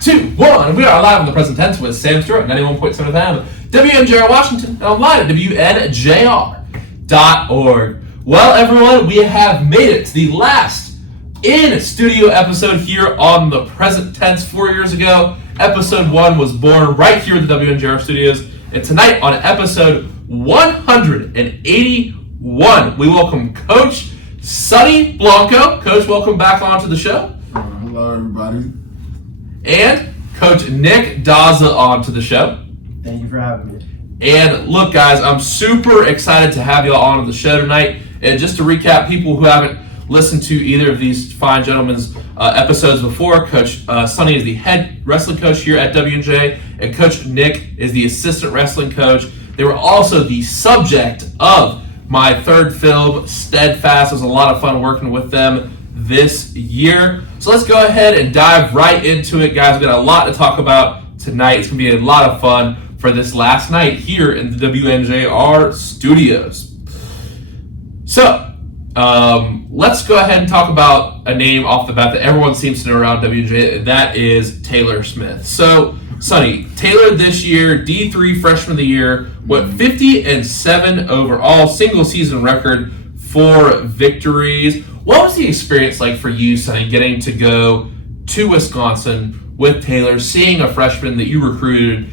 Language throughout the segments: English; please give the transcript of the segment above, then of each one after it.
2, 1. We are live in the present tense with Sam Stewart, 91.7 FM, WNJR Washington, and online at WNJR.org. Well, everyone, we have made it to the last in-studio episode here on the present tense. 4 years ago, episode 1 was born right here at the WNJR studios. And tonight, on episode 181, we welcome Coach Sonny Blanco. Coach, welcome back onto the show. Hello, everybody. And Coach Nick Daza onto the show. Thank you for having me. And look, guys, I'm super excited to have y'all on the show tonight. And just to recap, people who haven't listened to either of these fine gentlemen's episodes before, Coach Sonny is the head wrestling coach here at WNJ, and Coach Nick is the assistant wrestling coach. They were also the subject of my third film, Steadfast. It was a lot of fun working with them this year. So let's go ahead and dive right into it, guys. We've got a lot to talk about tonight. It's going to be a lot of fun for this last night here in the WNJR studios. So, let's go ahead and talk about a name off the bat that everyone seems to know around WNJ, and that is Taylor Smith. So, Sonny, Taylor this year, D3 Freshman of the Year, went 50-7 overall, single season record, 4 victories. What was the experience like for you, Sonny, getting to go to Wisconsin with Taylor, seeing a freshman that you recruited,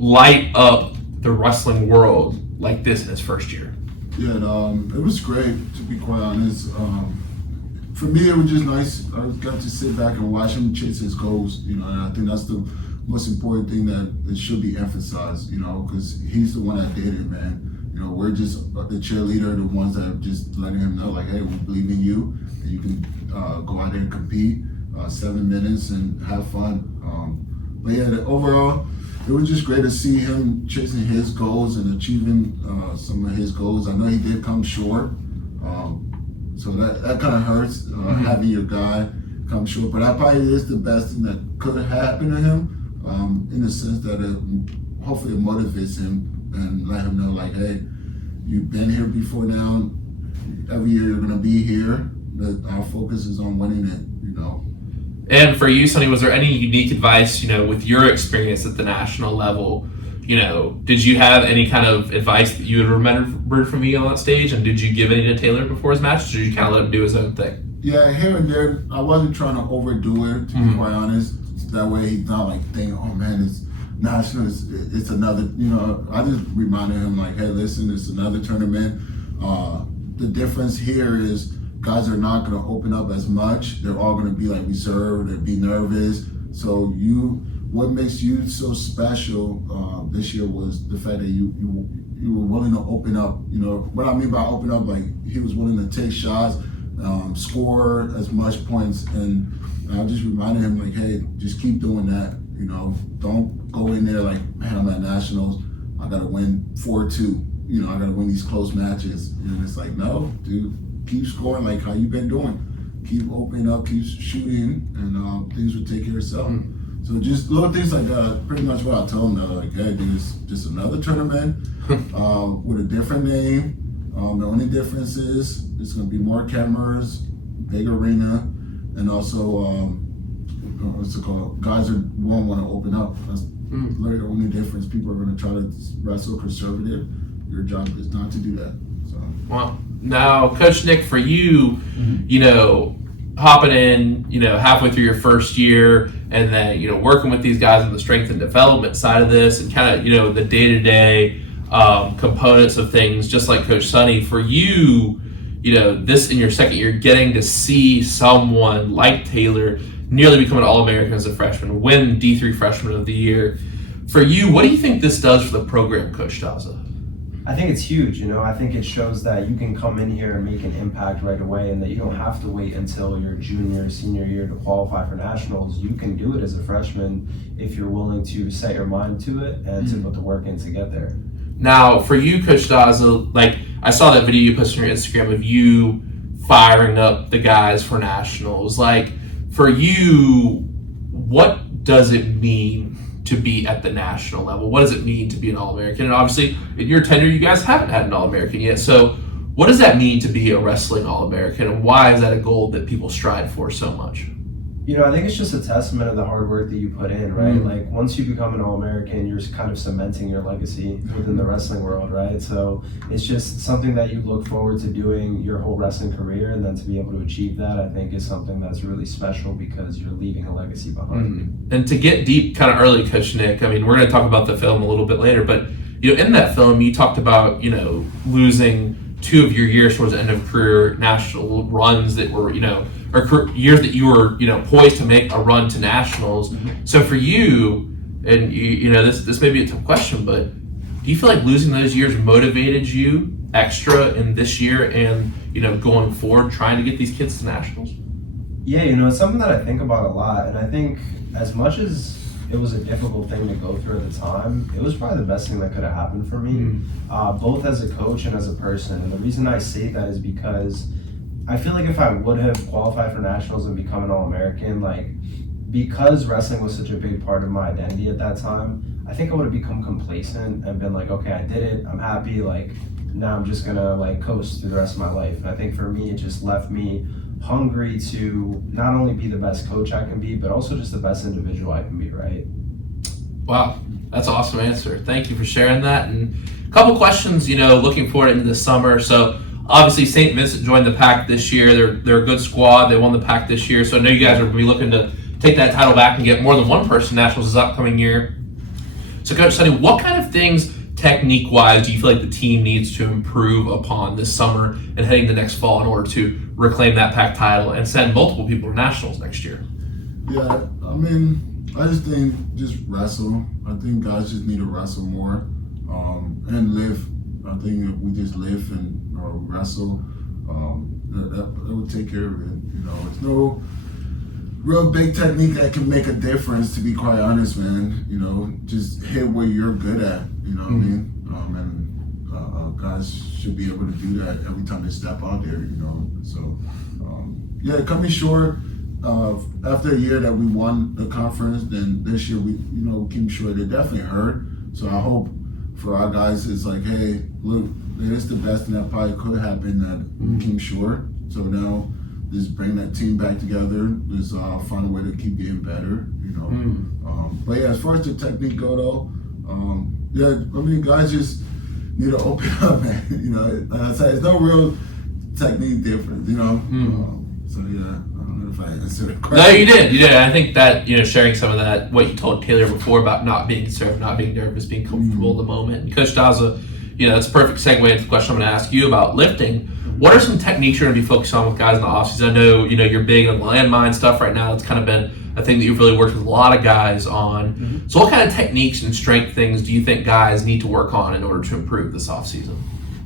light up the wrestling world like this in his first year? Yeah, it was great, to be quite honest. For me, it was just nice. I got to sit back and watch him chase his goals, and I think that's the most important thing that it should be emphasized, because he's the one that did it, man. We're just the cheerleader, the ones that are just letting him know, like, hey, we believe in you, and you can go out there and compete 7 minutes and have fun. But yeah, overall, it was just great to see him chasing his goals and achieving some of his goals. I know he did come short, so that kind of hurts, having your guy come short. But that probably is the best thing that could have happened to him, in the sense that hopefully it motivates him and let him know, like, hey, you've been here before now. Every year you're going to be here. That our focus is on winning it, And for you, Sonny, was there any unique advice, with your experience at the national level? Did you have any kind of advice that you had remembered from me on that stage? And did you give any to Taylor before his match? Or did you kind of let him do his own thing? Yeah, here and there. I wasn't trying to overdo it, to be quite honest. That way he's not like thinking, oh man, it's national, it's another, I just reminded him, like, hey, listen, it's another tournament. The difference here is guys are not going to open up as much. They're all going to be like reserved, they'll be nervous. So what makes you so special this year was the fact that you were willing to open up. What I mean by open up, like, he was willing to take shots, score as much points, and I just reminded him, like, hey, just keep doing that. Don't go in there like, man, I'm at nationals, I gotta win 4-2. I gotta win these close matches. And it's like, no, dude, keep scoring like how you've been doing. Keep opening up, keep shooting, and things will take care of itself. So just little things like that. Pretty much what I told him, like, hey, dude, it's just another tournament with a different name. The only difference is it's gonna be more cameras, big arena, and also what's it called? Guys won't want to open up. That's literally the only difference. People are going to try to wrestle conservative. Your job is not to do that. So. Wow. Now, Coach Nick, for you, hopping in, halfway through your first year, and then, working with these guys on the strength and development side of this, and kind of, the day-to-day components of things, just like Coach Sonny, for you, this in your second year, getting to see someone like Taylor nearly become an All-American as a freshman, win D3 Freshman of the Year. For you, what do you think this does for the program, Coach Daza? I think it's huge, I think it shows that you can come in here and make an impact right away, and that you don't have to wait until your junior, senior year to qualify for nationals. You can do it as a freshman if you're willing to set your mind to it and to put the work in to get there. Now, for you, Coach Daza, like, I saw that video you posted on your Instagram of you firing up the guys for nationals. Like, for you, what does it mean to be at the national level? What does it mean to be an All-American? And obviously, in your tenure, you guys haven't had an All-American yet. So what does that mean to be a wrestling All-American, and why is that a goal that people strive for so much? I think it's just a testament of the hard work that you put in, right? Like once you become an All-American, you're kind of cementing your legacy within the wrestling world, right? So it's just something that you look forward to doing your whole wrestling career, and then to be able to achieve that, I think is something that's really special because you're leaving a legacy behind. And to get deep kind of early, Coach Nick, I mean, we're going to talk about the film a little bit later, but in that film, you talked about, losing 2 of your years towards the end of career national runs that were, or years that you were, poised to make a run to nationals. So for you, and this may be a tough question, but do you feel like losing those years motivated you extra in this year and, going forward, trying to get these kids to nationals? Yeah, it's something that I think about a lot, and I think as much as it was a difficult thing to go through at the time, it was probably the best thing that could have happened for me, both as a coach and as a person. And the reason I say that is because I feel like if I would have qualified for nationals and become an All-American, because wrestling was such a big part of my identity at that time, I think I would have become complacent and been like, okay, I did it, I'm happy, now I'm just gonna coast through the rest of my life. And I think for me, it just left me hungry to not only be the best coach I can be, but also just the best individual I can be, right? Wow, that's an awesome answer. Thank you for sharing that. And a couple questions, looking forward into the summer. So obviously St. Vincent joined the pack this year. They're a good squad. They won the pack this year. So I know you guys are going to be looking to take that title back and get more than one person nationals this upcoming year. So Coach Sonny, what kind of things technique-wise do you feel like the team needs to improve upon this summer and heading the next fall in order to reclaim that pack title and send multiple people to nationals next year? Yeah, I mean, I just think just wrestle. I think guys just need to wrestle more and live. I think if we just live and wrestle, that would take care of it. It's no real big technique that can make a difference, to be quite honest, man. Just hit what you're good at, what I mean? And guys should be able to do that every time they step out there, So, coming short, after a year that we won the conference, then this year we, came short. It definitely hurt. So I hope for our guys, it's like, hey, look, it's the best thing that probably could happen that we came short. So now, just bring that team back together. Just find a way to keep getting better, But yeah, as far as the technique go though, guys just need to open up, man. Like I said, it's no real technique difference, So yeah, I don't know if I answered the question. No, you did. I think that sharing some of that, what you told Taylor before about not being concerned, not being nervous, being comfortable in the moment. And Coach Daza, that's a perfect segue into the question I'm going to ask you about lifting. What are some techniques you're going to be focused on with guys in the offseason? I know, you're big on landmine stuff right now. It's kind of been a thing that you've really worked with a lot of guys on. So what kind of techniques and strength things do you think guys need to work on in order to improve this offseason?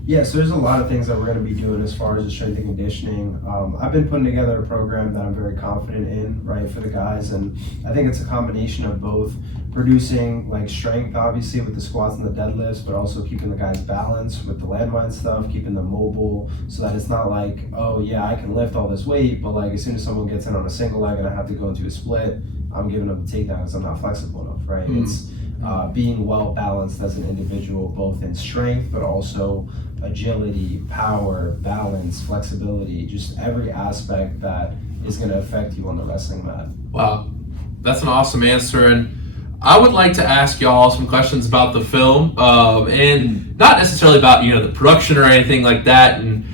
Yeah, so there's a lot of things that we're going to be doing as far as the strength and conditioning. I've been putting together a program that I'm very confident in, right, for the guys, and I think it's a combination of both producing strength, obviously, with the squats and the deadlifts, but also keeping the guys balanced with the landmine stuff, keeping them mobile, so that it's not like, oh yeah, I can lift all this weight, but as soon as someone gets in on a single leg and I have to go into a split, I'm giving them the takedown because I'm not flexible enough, right? It's being well balanced as an individual, both in strength, but also agility, power, balance, flexibility, just every aspect that is going to affect you on the wrestling mat. Wow, that's an awesome answer. And I would like to ask y'all some questions about the film, and not necessarily about the production or anything like that. And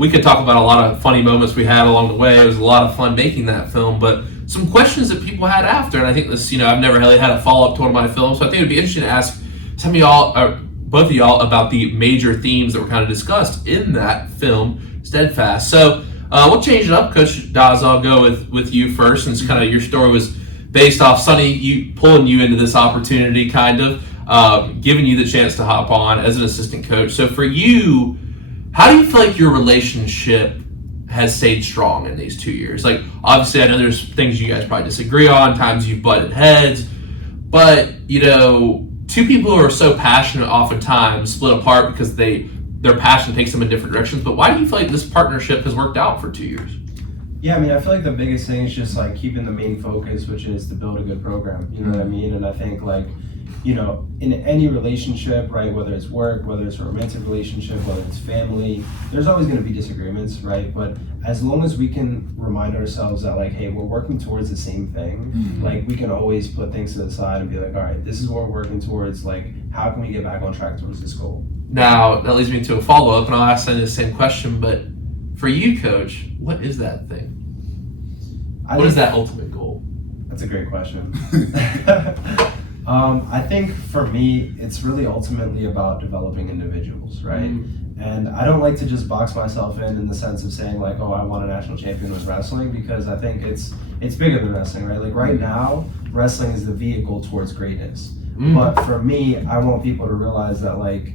we could talk about a lot of funny moments we had along the way. It was a lot of fun making that film, but some questions that people had after, and I think this, I've never really had a follow-up to one of my films, so I think it'd be interesting to ask some of y'all, both of y'all, about the major themes that were kind of discussed in that film, Steadfast. So we'll change it up. Coach Daz, I'll go with you first, since kind of your story was based off Sonny pulling you into this opportunity, kind of giving you the chance to hop on as an assistant coach. So for you, how do you feel like your relationship has stayed strong in these 2 years? Obviously, I know there's things you guys probably disagree on, times you've butted heads, but two people who are so passionate oftentimes split apart because their passion takes them in different directions. But why do you feel like this partnership has worked out for 2 years? Yeah, I mean, I feel like the biggest thing is just like keeping the main focus, which is to build a good program. You know what I mean? And I think like, you know, in any relationship, right, whether it's work, whether it's a romantic relationship, whether it's family, there's always going to be disagreements, right? But as long as we can remind ourselves that like, hey, we're working towards the same thing, like we can always put things to the side and be like, all right, this is what we're working towards. Like, how can we get back on track towards this goal? Now, that leads me to a follow-up, and I'll ask Sonny the same question, but for you, Coach, what is that thing? What is that ultimate goal? That's a great question. I think for me, it's really ultimately about developing individuals, right? And I don't like to just box myself in the sense of saying like, oh, I want a national champion with wrestling, because I think it's bigger than wrestling, right? Like right now, wrestling is the vehicle towards greatness. But for me, I want people to realize that like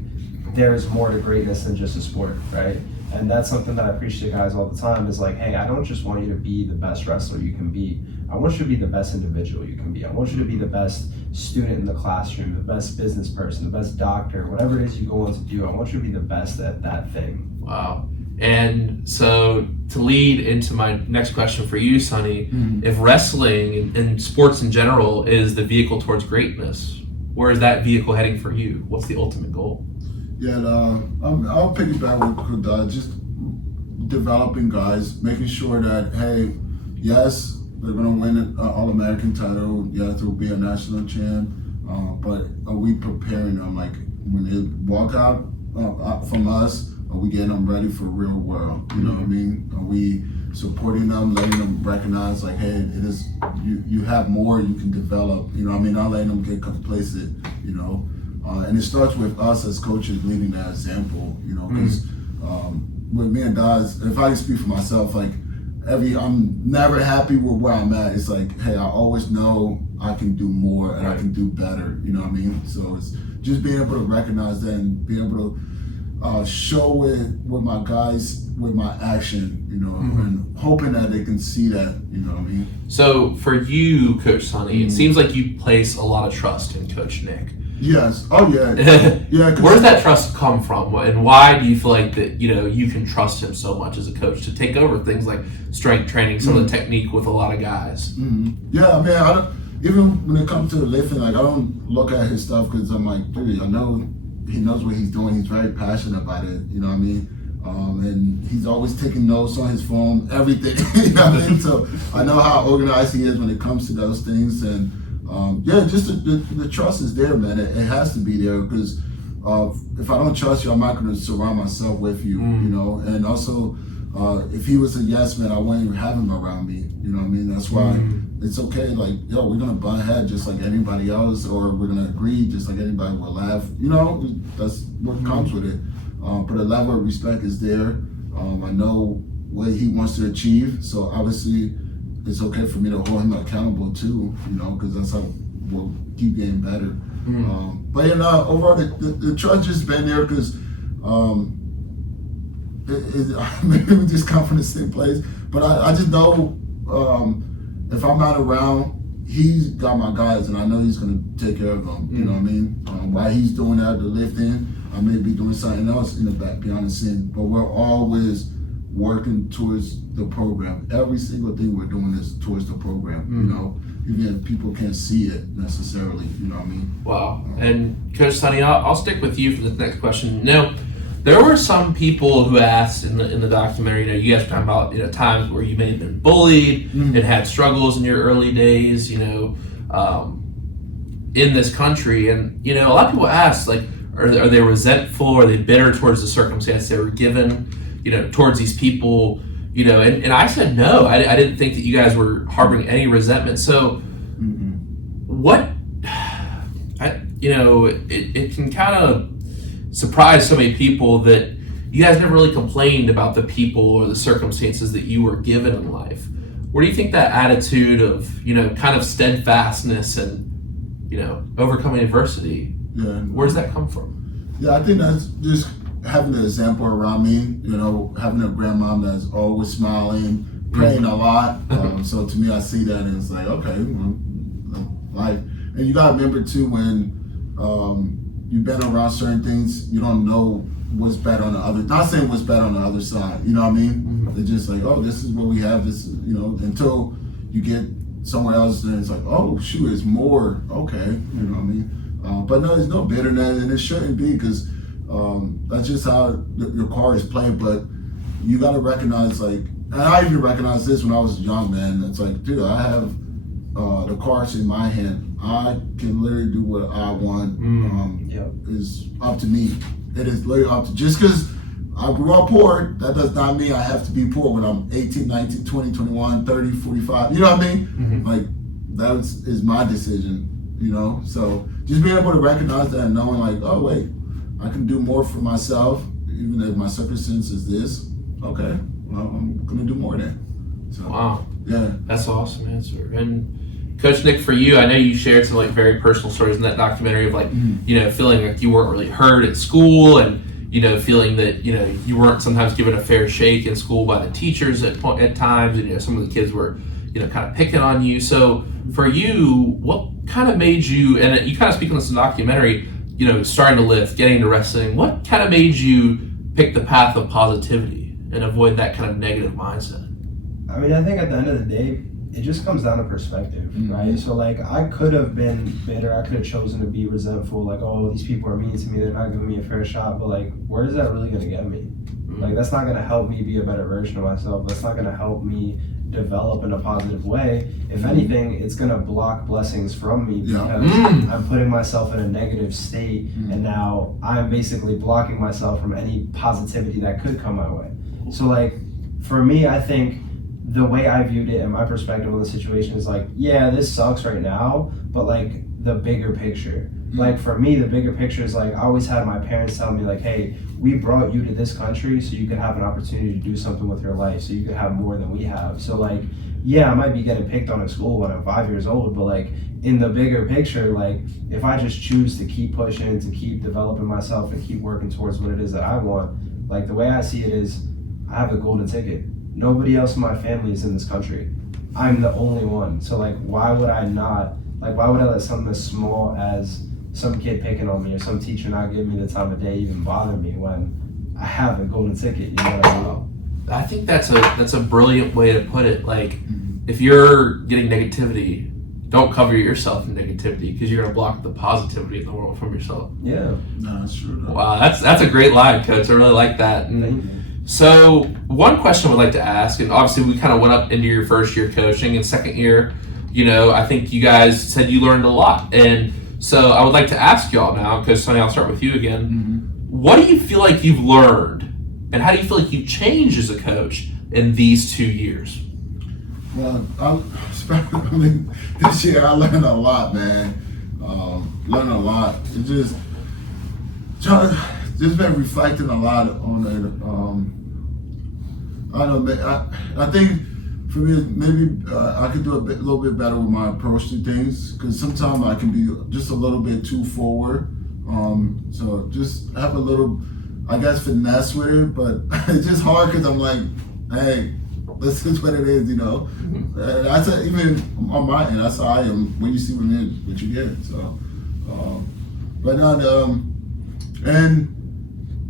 there's more to greatness than just a sport, right? And that's something that I preach to guys all the time is like, hey, I don't just want you to be the best wrestler you can be. I want you to be the best individual you can be. I want you to be the best student in the classroom, the best business person, the best doctor, whatever it is you go on to do. I want you to be the best at that thing. Wow. And so to lead into my next question for you, Sonny, if wrestling and sports in general is the vehicle towards greatness, where is that vehicle heading for you? What's the ultimate goal? Yeah, I'll piggyback with just developing guys, making sure that, hey, yes, they're going to win an All-American title, yes, they'll be a national champ, but are we preparing them? Like, when they walk out from us, are we getting them ready for real world? You know what I mean? Are we supporting them, letting them recognize, like, hey, it is, you have more you can develop, you know what I mean? Not letting them get complacent, you know? And it starts with us as coaches leading that example, you know, because with me and Daz, if I can speak for myself, like I'm never happy with where I'm at. It's like, hey, I always know I can do more and I can do better, you know what I mean? So it's just being able to recognize that and being able to show it with my guys, with my action, you know, and hoping that they can see that, you know what I mean? So for you, Coach Sonny, it seems like you place a lot of trust in Coach Nick. Yes. Oh yeah. Yeah. Where does that trust come from, and why do you feel like that? You know, you can trust him so much as a coach to take over things like strength training, some of the technique with a lot of guys. Yeah, I mean, I don't, even when it comes to lifting, like I don't look at his stuff because I'm like, dude, I know he knows what he's doing. He's very passionate about it. You know what I mean? And he's always taking notes on his phone, everything. You know what I mean? So I know how organized he is when it comes to those things, and. Yeah, just the trust is there, man. It has to be there because if I don't trust you, I'm not going to surround myself with you, you know. And also, if he was a yes man, I wouldn't even have him around me. You know what I mean? That's why it's okay. Like, yo, we're going to butt head just like anybody else, or we're going to agree just like anybody will laugh. You know, that's what comes with it. But a level of respect is there. I know what he wants to achieve, so obviously. It's okay for me to hold him accountable too, you know, because that's how we'll keep getting better. But you know, overall, the trust just been there because maybe we just come from the same place. But I just know if I'm not around, he's got my guys, and I know he's gonna take care of them. You know what I mean? While he's doing that, the lifting, I may be doing something else in the back behind the scene. But we're always working towards the program. Every single thing we're doing is towards the program, you know, even if people can't see it necessarily, you know what I mean? Wow. And Coach Sonny, I'll stick with you for the next question. Now, there were some people who asked in the documentary, you know, you guys were talking about, you know, times where you may have been bullied and had struggles in your early days, you know, in this country. And, you know, a lot of people ask, like, are they resentful? Are they bitter towards the circumstance they were given? You know, towards these people, you know, and I said no. I didn't think that you guys were harboring any resentment. So, what, you know, it can kind of surprise so many people that you guys never really complained about the people or the circumstances that you were given in life. Where do you think that attitude of, you know, kind of steadfastness and, you know, overcoming adversity, where does that come from? Yeah, I think that's just having an example around me, you know, having a grandmom that's always smiling, praying a lot. So to me, I see that and it's like, okay, well, life. And you gotta remember too, when you've been around certain things, you don't know what's better on the other. Not saying what's better on the other side. You know what I mean? They're just like, oh, this is what we have. This, is, until you get somewhere else, and it's like, oh, shoot, it's more. Okay, you know what I mean? But no, there's no bitterness, and it shouldn't be, because that's just how your car is played. But you got to recognize, like, and I even recognized this when I was young, man. It's like, dude, I have the cards in my hand. I can literally do what I want. It's up to me. It is literally up to, just because I grew up poor, that does not mean I have to be poor when I'm 18, 19, 20, 21, 30, 45. You know what I mean? Like, that is my decision, So just being able to recognize that and knowing, like, oh, wait, I can do more for myself, even if my circumstance is this. Okay, well, I'm going to do more then. So, wow. Yeah. That's an awesome answer. And Coach Nick, for you, I know you shared some like very personal stories in that documentary of like, feeling like you weren't really heard at school, and feeling that you weren't sometimes given a fair shake in school by the teachers at times, and some of the kids were kind of picking on you. So for you, what kind of made you, and you kind of speak on this in the documentary, starting to lift, getting into wrestling, what kind of made you pick the path of positivity and avoid that kind of negative mindset? I mean, I think at the end of the day, it just comes down to perspective, right? So like, I could have been bitter, I could have chosen to be resentful, like, oh, these people are mean to me, they're not giving me a fair shot, but like, where is that really gonna get me? Like, that's not gonna help me be a better version of myself, that's not gonna help me develop in a positive way. If anything, it's gonna block blessings from me, because I'm putting myself in a negative state, and now I'm basically blocking myself from any positivity that could come my way. So like, for me, I think the way I viewed it and my perspective on the situation is like, yeah, this sucks right now, but like the bigger picture. Like for me, the bigger picture is like, I always had my parents tell me like, hey, we brought you to this country so you could have an opportunity to do something with your life, so you could have more than we have. So like, yeah, I might be getting picked on at school when I'm 5 years old, but like in the bigger picture, like if I just choose to keep pushing, to keep developing myself and keep working towards what it is that I want, like the way I see it is, I have a golden ticket. Nobody else in my family is in this country. I'm the only one. So like, why would I let something as small as some kid picking on me or some teacher not giving me the time of day even bother me when I have a golden ticket, you know what I mean? I think that's a brilliant way to put it. Like, if you're getting negativity, don't cover yourself in negativity, because you're gonna block the positivity in the world from yourself. Yeah. No, that's true. Though. Wow, that's a great line, Coach. I really like that. And so one question I would like to ask, and obviously we kind of went up into your first year coaching and second year, I think you guys said you learned a lot. And so I would like to ask y'all now, because Sonny, I'll start with you again. What do you feel like you've learned, and how do you feel like you've changed as a coach in these 2 years? Well, this year I learned a lot, man. Learned a lot. It just been reflecting a lot on it. I don't know. I think for me, maybe I could do a little bit better with my approach to things, because sometimes I can be just a little bit too forward. So just have a little, I guess, finesse with it, but it's just hard because I'm like, hey, this is what it is, And I said, even on my end, that's how I am. When you see what you get. So, but not and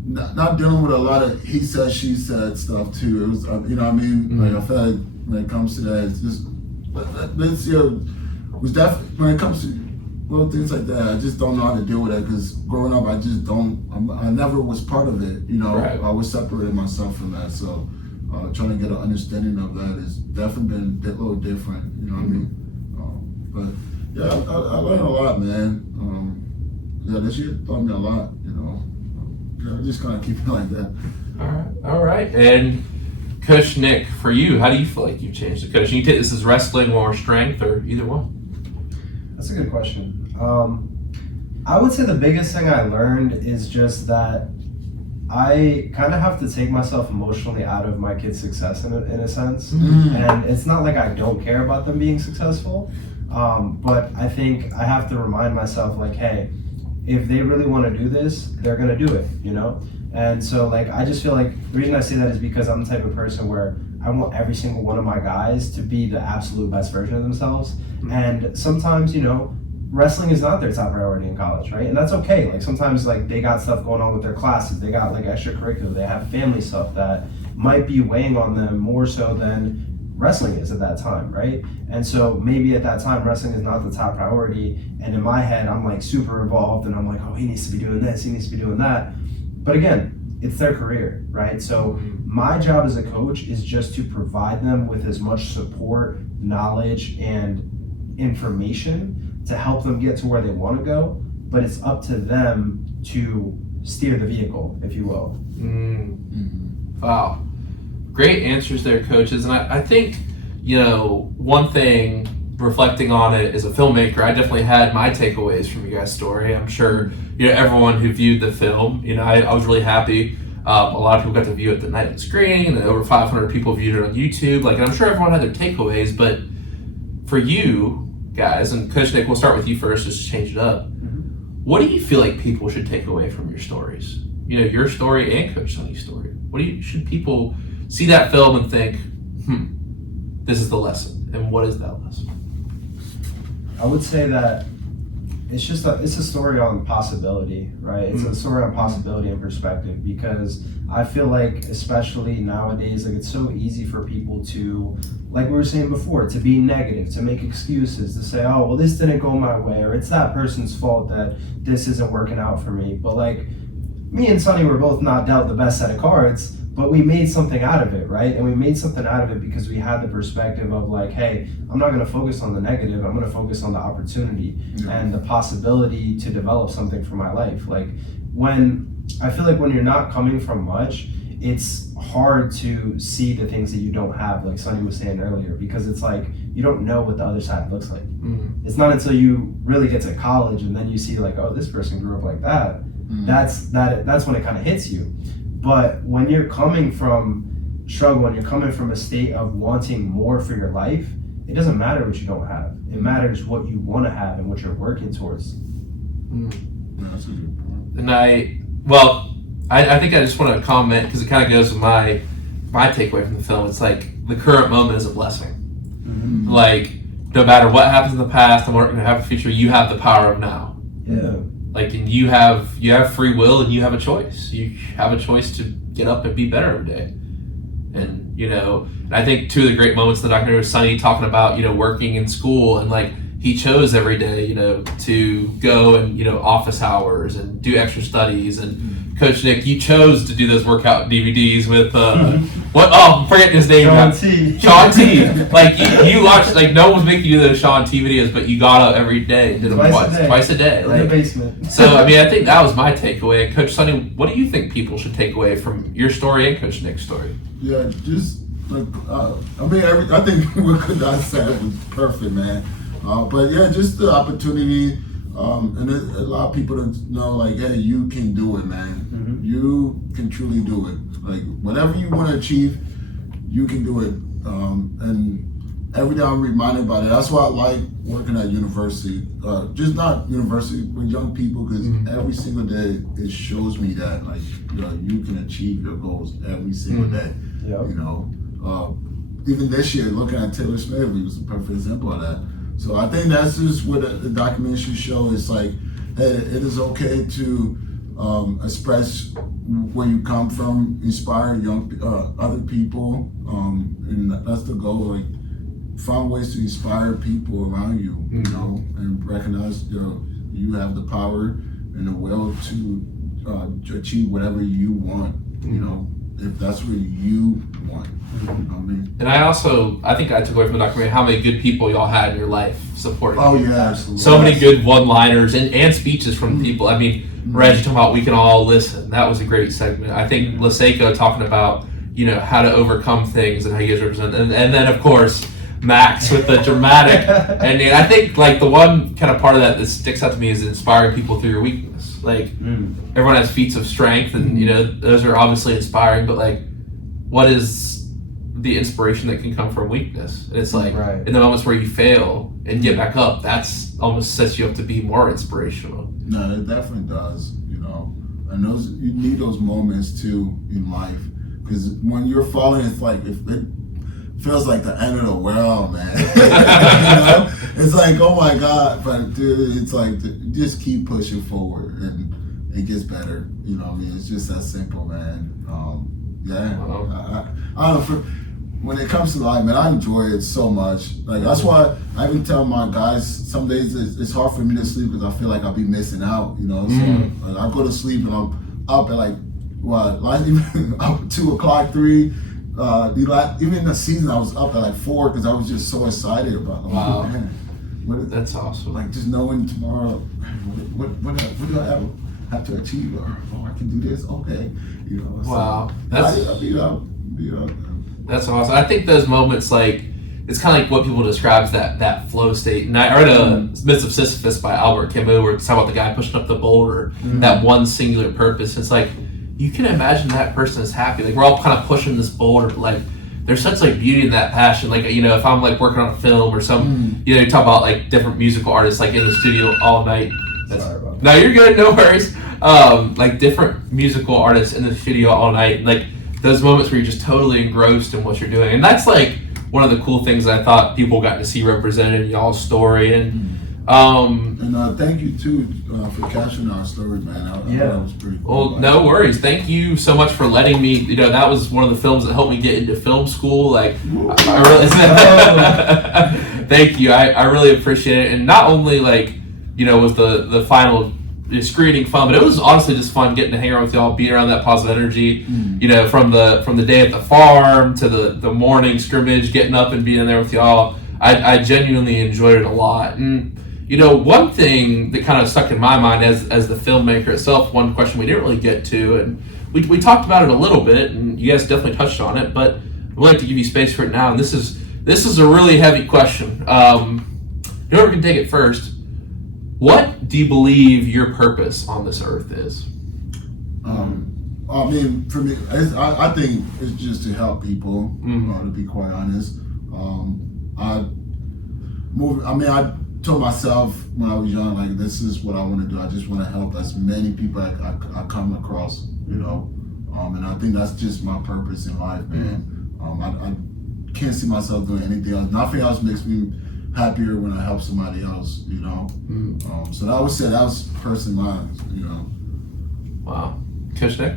not dealing with a lot of he said, she said stuff too. It was, you know what I mean? Like, I feel like when it comes to that, it's just, this year was definitely, when it comes to things like that, I just don't know how to deal with that, because growing up, I never was part of it, Right. I was separating myself from that, so trying to get an understanding of that has definitely been a little different, you know what I mean? But yeah, I learned a lot, man. This year taught me a lot, I just kind of keep it like that. All right. And Coach Nick, for you, how do you feel like you've changed as a coach? And you take this as wrestling or strength, or either one? That's a good question. I would say the biggest thing I learned is just that I kind of have to take myself emotionally out of my kids' success in a sense. And it's not like I don't care about them being successful, but I think I have to remind myself, like, hey, if they really want to do this, they're going to do it, And so, like, I just feel like the reason I say that is because I'm the type of person where I want every single one of my guys to be the absolute best version of themselves. And sometimes, wrestling is not their top priority in college, right? And that's okay. Like sometimes like they got stuff going on with their classes, they got like extracurricular, they have family stuff that might be weighing on them more so than wrestling is at that time, right? And so maybe at that time wrestling is not the top priority, and in my head I'm like super involved and I'm like, oh, he needs to be doing this, he needs to be doing that. But again, it's their career, right? So my job as a coach is just to provide them with as much support, knowledge, and information to help them get to where they want to go, but it's up to them to steer the vehicle, if you will. Wow. Great answers there, coaches. And I think, you know, one thing, reflecting on it as a filmmaker, I definitely had my takeaways from you guys' story. I'm sure, you know, everyone who viewed the film, you know, I was really happy. A lot of people got to view it the night of the screening, and over 500 people viewed it on YouTube. Like, and I'm sure everyone had their takeaways, but for you guys, and Coach Nick, we'll start with you first, just to change it up. What do you feel like people should take away from your stories? You know, your story and Coach Sonny's story. Should people see that film and think, this is the lesson, and what is that lesson? I would say that it's a story on possibility, right? It's a story on possibility and perspective, because I feel like, especially nowadays, like it's so easy for people to, like we were saying before, to be negative, to make excuses, to say, oh, well, this didn't go my way, or it's that person's fault that this isn't working out for me. But like, me and Sonny were both not dealt the best set of cards, but we made something out of it, right? And we made something out of it because we had the perspective of like, hey, I'm not gonna focus on the negative, I'm gonna focus on the opportunity and the possibility to develop something for my life. Like, I feel like when you're not coming from much, it's hard to see the things that you don't have, like Sonny was saying earlier, because it's like, you don't know what the other side looks like. It's not until you really get to college and then you see like, oh, this person grew up like that. That's when it kind of hits you. But when you're coming from struggle and you're coming from a state of wanting more for your life, it doesn't matter what you don't have. It matters what you want to have and what you're working towards. That's a good point. And I think I just want to comment, because it kind of goes with my takeaway from the film. It's like the current moment is a blessing. Like, no matter what happens in the past and what we're going to have in the future, you have the power of now. Yeah. Like, and you have free will, and you have a choice. You have a choice to get up and be better every day. And, you know, and I think two of the great moments in the documentary was Sonny talking about, you know, working in school, and like he chose every day, you know, to go and, you know, office hours and do extra studies. And Coach Nick, you chose to do those workout DVDs with I'm forgetting his name now. Sean T. Like you watched, like no one was making you those Sean T videos, but you got up every day and did them twice a day. In the basement. So I mean, I think that was my takeaway. And Coach Sonny, what do you think people should take away from your story and Coach Nick's story? Yeah, just like I think what Daza said was perfect, man. But yeah, just the opportunity. And a lot of people don't know, like, hey, you can do it, man. You can truly do it. Like, whatever you want to achieve, you can do it. And every day I'm reminded about it. That's why I like working at university. Just not university, with young people, because every single day it shows me that, like, you can achieve your goals every single day. Yep. You know, even this year, looking at Taylor Smith, he was a perfect example of that. So I think that's just what the documentary should show. It's like, hey, it is okay to express where you come from, inspire other people, and that's the goal. Like, find ways to inspire people around you, you know, and recognize you have the power and the will to achieve whatever you want, you know, if that's what you want. You know what I mean? And I think I took away from the documentary how many good people y'all had in your life supporting you. Oh yeah, absolutely. So many good one-liners and speeches from people. I mean, Reg talking about we can all listen. That was a great segment. I think Laseko talking about, you know, how to overcome things and how you guys represent. And then of course Max with the dramatic. And I think like the one kind of part of that sticks out to me is inspiring people through your weakness. Like everyone has feats of strength, and you know those are obviously inspiring. But like, what is the inspiration that can come from weakness? And it's like in the moments where you fail and get back up, that's almost sets you up to be more inspirational. No, it definitely does. You know, and you need those moments too in life, because when you're falling, it's like if it feels like the end of the world, man. You know? It's like, oh my God, but dude, it's like just keep pushing forward and it gets better. You know what I mean? It's just that simple, man. Yeah, I don't know. When it comes to life, man, I enjoy it so much. Like that's why I even tell my guys some days it's hard for me to sleep because I feel like I'll be missing out. You know, so like, I go to sleep and I'm up at like even up 2 o'clock, 3. Even in the season, I was up at like 4 because I was just so excited about it. Wow, man, that's awesome. Like just knowing tomorrow, what do I have to achieve? Or I can do this. Okay, you know. Wow, so be up. That's awesome. I think those moments, like, it's kind of like what people describe as that flow state. And I read a Myths of Sisyphus by Albert Camus where it's about the guy pushing up the boulder, that one singular purpose. It's like, you can imagine that person is happy. Like, we're all kind of pushing this boulder, but like, there's such like beauty in that passion. Like, you know, if I'm like working on a film or some, you know, you talk about like different musical artists like in the studio all night. Sorry about that. No, you're good. No worries. Like different musical artists in the studio all night. Like those moments where you're just totally engrossed in what you're doing. And that's like one of the cool things I thought people got to see represented in y'all's story. And thank you too for capturing our story, man. I thought that was pretty cool. Well, no worries. Thank you so much for letting me. You know, that was one of the films that helped me get into film school. Like, I really thank you. I really appreciate it. And not only like, you know, was the final screening fun, but it was honestly just fun getting to hang around with y'all, being around that positive energy. You know, from the day at the farm to the morning scrimmage, getting up and being there with y'all. I genuinely enjoyed it a lot. And you know, one thing that kind of stuck in my mind as the filmmaker itself, one question we didn't really get to, and we talked about it a little bit, and you guys definitely touched on it, but I'd like to give you space for it now. And this is a really heavy question. Whoever can take it first. What do you believe your purpose on this earth is? I mean, for me, I think it's just to help people. To be quite honest, I told myself when I was young, like, this is what I want to do. I just want to help as many people I come across, you know. And I think that's just my purpose in life, man. I can't see myself doing anything else. Nothing else makes me happier when I help somebody else, you know. So I would say that was personally mine, you know. Wow. Coach Nick?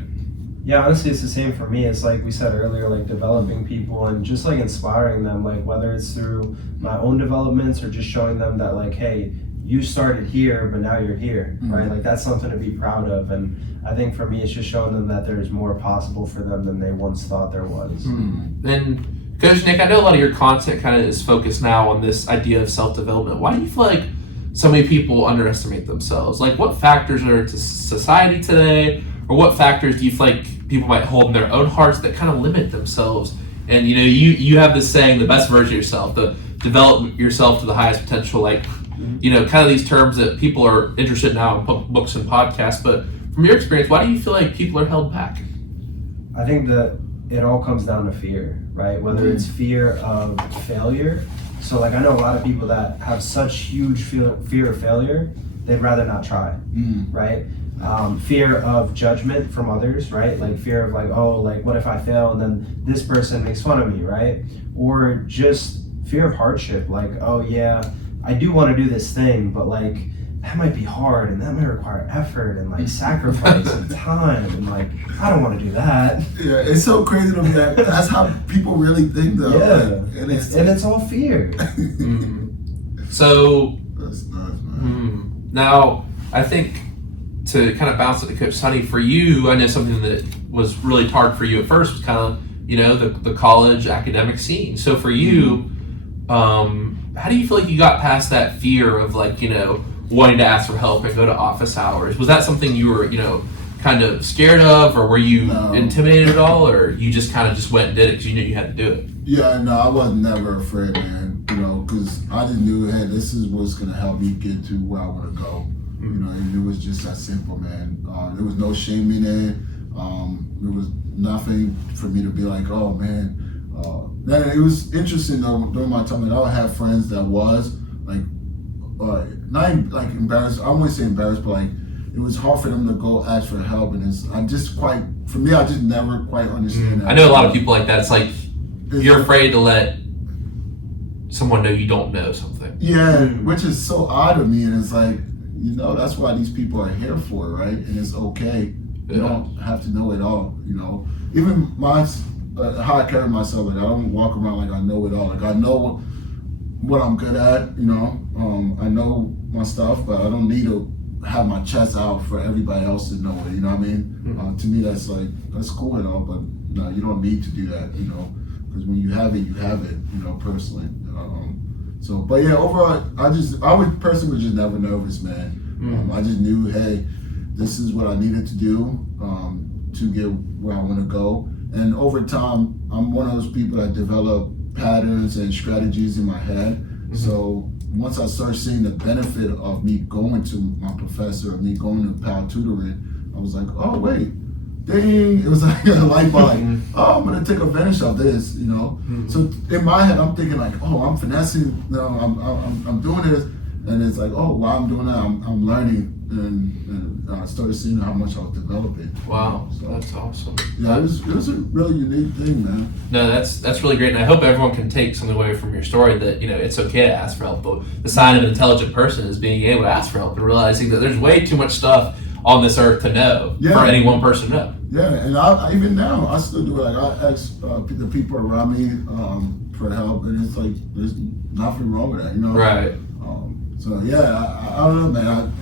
Yeah, honestly, it's the same for me. It's like we said earlier, like developing people and just like inspiring them, like whether it's through my own developments or just showing them that like, hey, you started here, but now you're here, right? Like that's something to be proud of. And I think for me, it's just showing them that there's more possible for them than they once thought there was. Then, Coach Nick, I know a lot of your content kind of is focused now on this idea of self-development. Why do you feel like so many people underestimate themselves? Like what factors are to society today, or what factors do you feel like people might hold in their own hearts that kind of limit themselves? And you know, you have this saying, the best version of yourself, the develop yourself to the highest potential, like, you know, kind of these terms that people are interested in now in books and podcasts. But from your experience, why do you feel like people are held back? I think that it all comes down to fear, right? Whether it's fear of failure. So like I know a lot of people that have such huge fear of failure, they'd rather not try, right? Fear of judgment from others, right? Like fear of like, oh, like what if I fail and then this person makes fun of me, right? Or just fear of hardship, like, oh yeah, I do want to do this thing, but like that might be hard and that might require effort and like sacrifice and time and like I don't want to do that. Yeah, it's so crazy to me that that's how people really think though. Yeah, like, and it's all fear. So that's nuts, man. Now I think to kind of bounce it to Coach Sonny, for you, I know something that was really hard for you at first was kind of, you know, the college academic scene. So for you, how do you feel like you got past that fear of like, you know, wanting to ask for help and go to office hours? Was that something you were, you know, kind of scared of, or were you intimidated at all, or you just kind of just went and did it because you knew you had to do it? Yeah, no, I was never afraid, man, you know, because I just knew, hey, this is what's going to help me get to where I want to go. You know, and it was just that simple, man. There was no shame in it. There was nothing for me to be like, oh, man. Man, it was interesting, though, during my time, I would have friends that was, like, not like embarrassed. I wouldn't say embarrassed, but like, it was hard for them to go ask for help. And I just never quite understand that. I know a lot of people like that. It's like, you're afraid to let someone know you don't know something. Yeah, which is so odd to me, and it's like, that's why these people are here for, right? And it's okay. You don't have to know it all, Even how I carry myself, like I don't walk around like I know it all. Like I know what I'm good at, I know my stuff, but I don't need to have my chest out for everybody else to know it, you know what I mean? To me, that's cool and all, but no, you don't need to do that, because when you have it, personally. But yeah, overall, I personally was just never nervous, man. I just knew, hey, this is what I needed to do to get where I want to go. And over time, I'm one of those people that develop patterns and strategies in my head. So once I started seeing the benefit of me going to my professor, of me going to PAL tutoring, I was like, oh wait, dang! It was like a light bulb, like, oh, I'm gonna take advantage of this, So in my head, I'm thinking like, oh, I'm finessing, I'm doing this, and it's like, oh, while I'm doing that, I'm learning, and I started seeing how much I was developing. Wow, so, that's awesome. Yeah, it was a really unique thing, man. No, that's really great, and I hope everyone can take something away from your story that it's okay to ask for help. But the sign of an intelligent person is being able to ask for help and realizing that there's way too much stuff on this earth to know for any one person to know. Yeah, and I even now I still do it. Like I ask the people around me for help, and it's like there's nothing wrong with that, Right. So yeah, I don't know, man.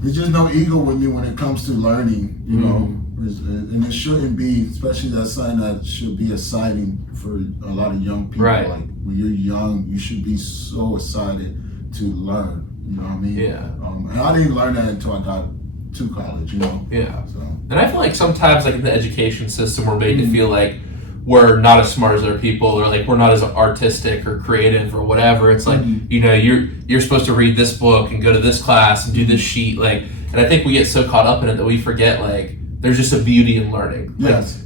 There's just no ego with me when it comes to learning, and it shouldn't be, especially that's something that should be exciting for a lot of young people. Right. Like when you're young, you should be so excited to learn. You know what I mean? Yeah. And I didn't learn that until I got to college. Yeah. So. And I feel like sometimes, like in the education system, we're made to feel like we're not as smart as other people, or like we're not as artistic or creative or whatever. It's like you're supposed to read this book and go to this class and do this sheet, and I think we get so caught up in it that we forget like there's just a beauty in learning. Yes.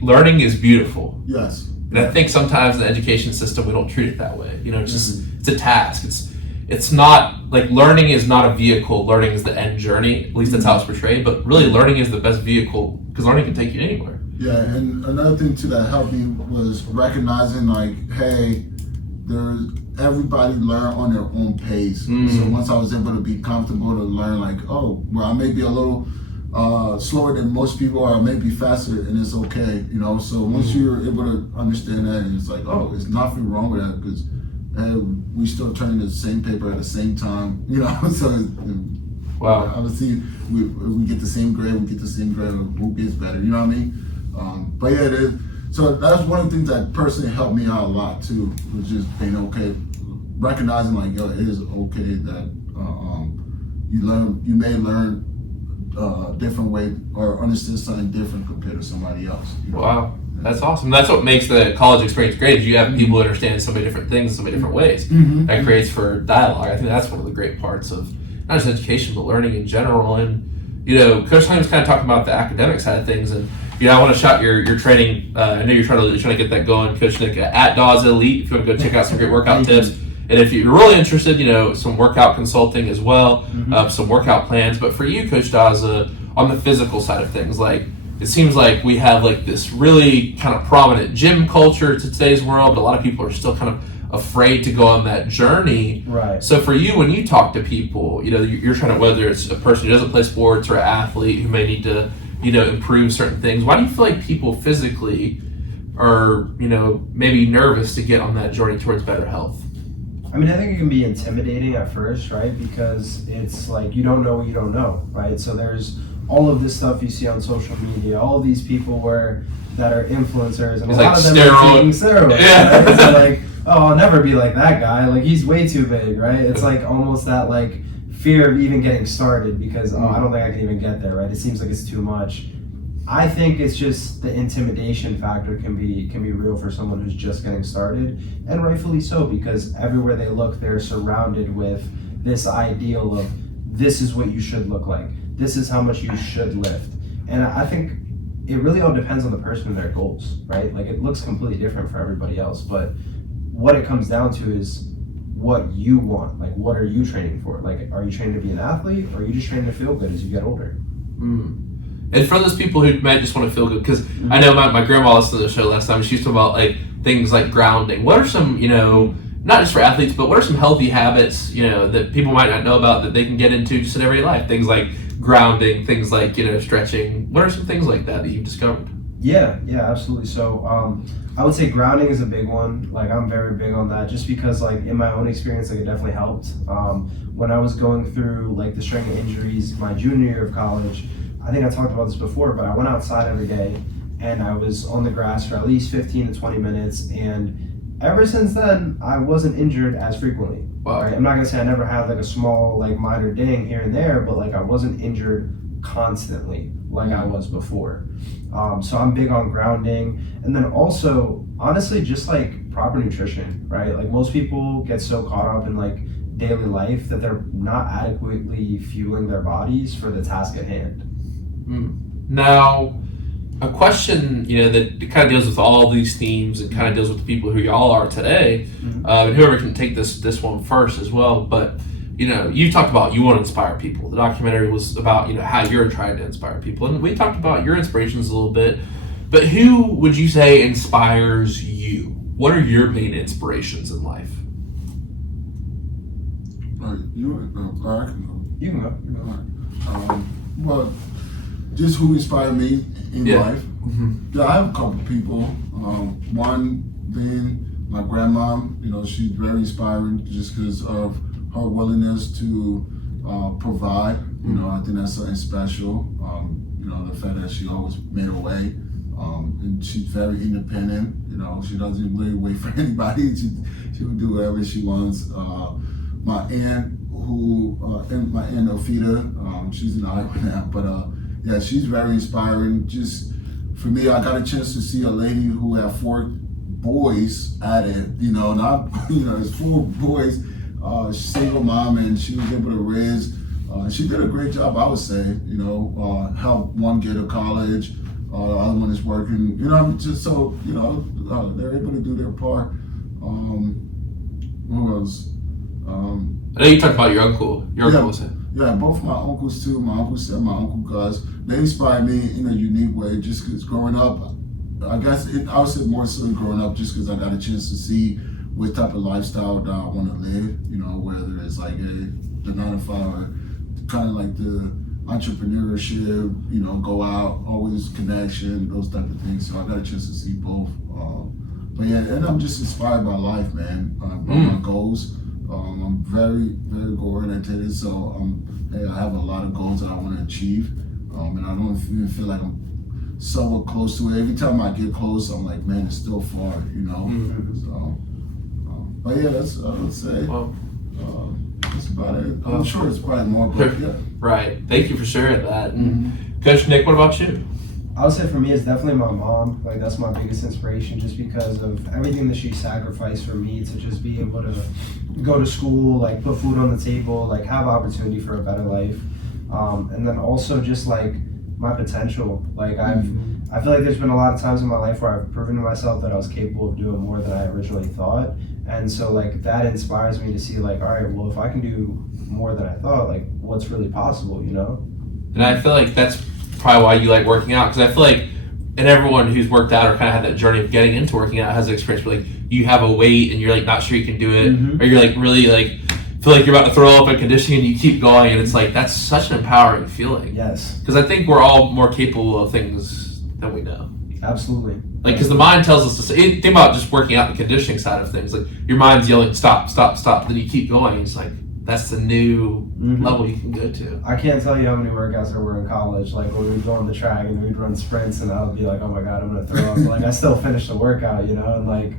Learning is beautiful. Yes. And I think sometimes in the education system we don't treat it that way. It's just it's a task. It's not like learning is not a vehicle. Learning is the end journey. At least that's how it's portrayed. But really, learning is the best vehicle because learning can take you anywhere. Yeah, and another thing too that helped me was recognizing like, hey, everybody learn on their own pace. So once I was able to be comfortable to learn, like, oh, well, I may be a little slower than most people, or I may be faster, and it's okay, So once you're able to understand that, and it's like, oh, there's nothing wrong with that because we still turn the same paper at the same time, So wow. Obviously, we get the same grade. Who gets better? You know what I mean? But yeah, it is. So that's one of the things that personally helped me out a lot too, was just being okay, recognizing like, yo, it is okay that you may learn different way or understand something different compared to somebody else. Wow, that's awesome. That's what makes the college experience great. Is you have people who understand so many different things, so many different ways. That creates for dialogue. I think that's one of the great parts of not just education but learning in general. And Coach Lane was kind of talking about the academic side of things, and I want to shout your training. I know you're trying to get that going, Coach Nick, at Daza Elite. If you want to go check out some great workout tips, and if you're really interested, some workout consulting as well, some workout plans. But for you, Coach Daza, on the physical side of things, like it seems like we have like this really kind of prominent gym culture to today's world, but a lot of people are still kind of afraid to go on that journey. Right. So for you, when you talk to people, you're trying to, whether it's a person who doesn't play sports or an athlete who may need to improve certain things. Why do you feel like people physically are, maybe nervous to get on that journey towards better health? I mean, I think it can be intimidating at first, right? Because it's like you don't know what you don't know, right? So there's all of this stuff you see on social media, all of these people that are influencers, and a lot of them are taking steroids. Yeah. Right? So like, oh, I'll never be like that guy. Like he's way too big, right? It's like almost that like fear of even getting started because I don't think I can even get there, right? It seems like it's too much. I think it's just the intimidation factor can be real for someone who's just getting started, and rightfully so, because everywhere they look, they're surrounded with this ideal of this is what you should look like, this is how much you should lift, and I think it really all depends on the person and their goals, right? Like it looks completely different for everybody else, but what it comes down to is what you want. Like, what are you training for? Like, are you training to be an athlete, or are you just training to feel good as you get older? And for those people who might just want to feel good, because I know my grandma listened to the show last time, she used to talk about like things like grounding. What are some, not just for athletes, but what are some healthy habits, that people might not know about that they can get into just in everyday life? Things like grounding, things like, stretching. What are some things like that you've discovered? Yeah, absolutely. So I would say grounding is a big one. Like I'm very big on that just because like in my own experience, like it definitely helped. When I was going through like the string of injuries my junior year of college, I think I talked about this before, but I went outside every day and I was on the grass for at least 15 to 20 minutes. And ever since then, I wasn't injured as frequently. Wow. Right? I'm not gonna say I never had like a small like minor ding here and there, but like I wasn't injured constantly like I was before. So I'm big on grounding, and then also honestly just like proper nutrition, right? Like most people get so caught up in like daily life that they're not adequately fueling their bodies for the task at hand. Now, a question that kind of deals with all these themes and kind of deals with the people who y'all are today, and whoever can take this one first as well. But you talked about you want to inspire people. The documentary was about how you're trying to inspire people, and we talked about your inspirations a little bit. But who would you say inspires you? What are your main inspirations in life? You can go. Well, just who inspired me in life. Mm-hmm. Yeah, I have a couple people. One being my grandma. She's very inspiring just because of her willingness to provide. I think that's something special. The fact that she always made her way. And she's very independent. She doesn't really wait for anybody. She would do whatever she wants. My aunt, my aunt Elfida, she's in Iowa now, but she's very inspiring. Just for me, I got a chance to see a lady who had 4 boys at it. Not it's 4 boys. Single mom, and she was able to raise. She did a great job, I would say. Help one get to college. The other one is working. Just so they're able to do their part. Who else? I know you talked about your uncle. Your uncle was it? Yeah, both my uncles too. My uncle said, my uncle Gus. They inspired me in a unique way. Just because growing up, I guess I would say more so growing up, just because I got a chance to see what type of lifestyle that I want to live. Whether it's like the 9 to 5, or kind of like the entrepreneurship. Go out, always connection, those type of things. So I got a chance to see both. But yeah, and I'm just inspired by life, man. By my goals. I'm very, very goal oriented. So I have a lot of goals that I want to achieve, and I don't even feel like I'm somewhat close to it. Every time I get close, I'm like, man, it's still far. So. But yeah, that's I would say. Well, that's about it. I'm sure it's probably more, but yeah. Right. Thank you for sharing that. And Coach Nick, what about you? I would say for me, it's definitely my mom. Like that's my biggest inspiration, just because of everything that she sacrificed for me to just be able to go to school, like put food on the table, like have opportunity for a better life, and then also just like my potential. Like I feel like there's been a lot of times in my life where I've proven to myself that I was capable of doing more than I originally thought, and so like that inspires me to see like, all right, well if I can do more than I thought, like what's really possible, And I feel like that's probably why you like working out, because I feel like, and everyone who's worked out or kind of had that journey of getting into working out has an experience where like you have a weight and you're like not sure you can do it, or you're like really like feel like you're about to throw up at conditioning and you keep going, and it's like that's such an empowering feeling. Yes. Because I think we're all more capable of things than we know. Absolutely. Like, because the mind tells us to say, think about just working out the conditioning side of things. Like your mind's yelling, stop, stop, stop. Then you keep going. It's like that's the new level you can go to. I can't tell you how many workouts there were in college. Like when we'd go on the track and we'd run sprints, and I would be like, oh my god, I'm gonna throw up. But, like I still finished the workout, and like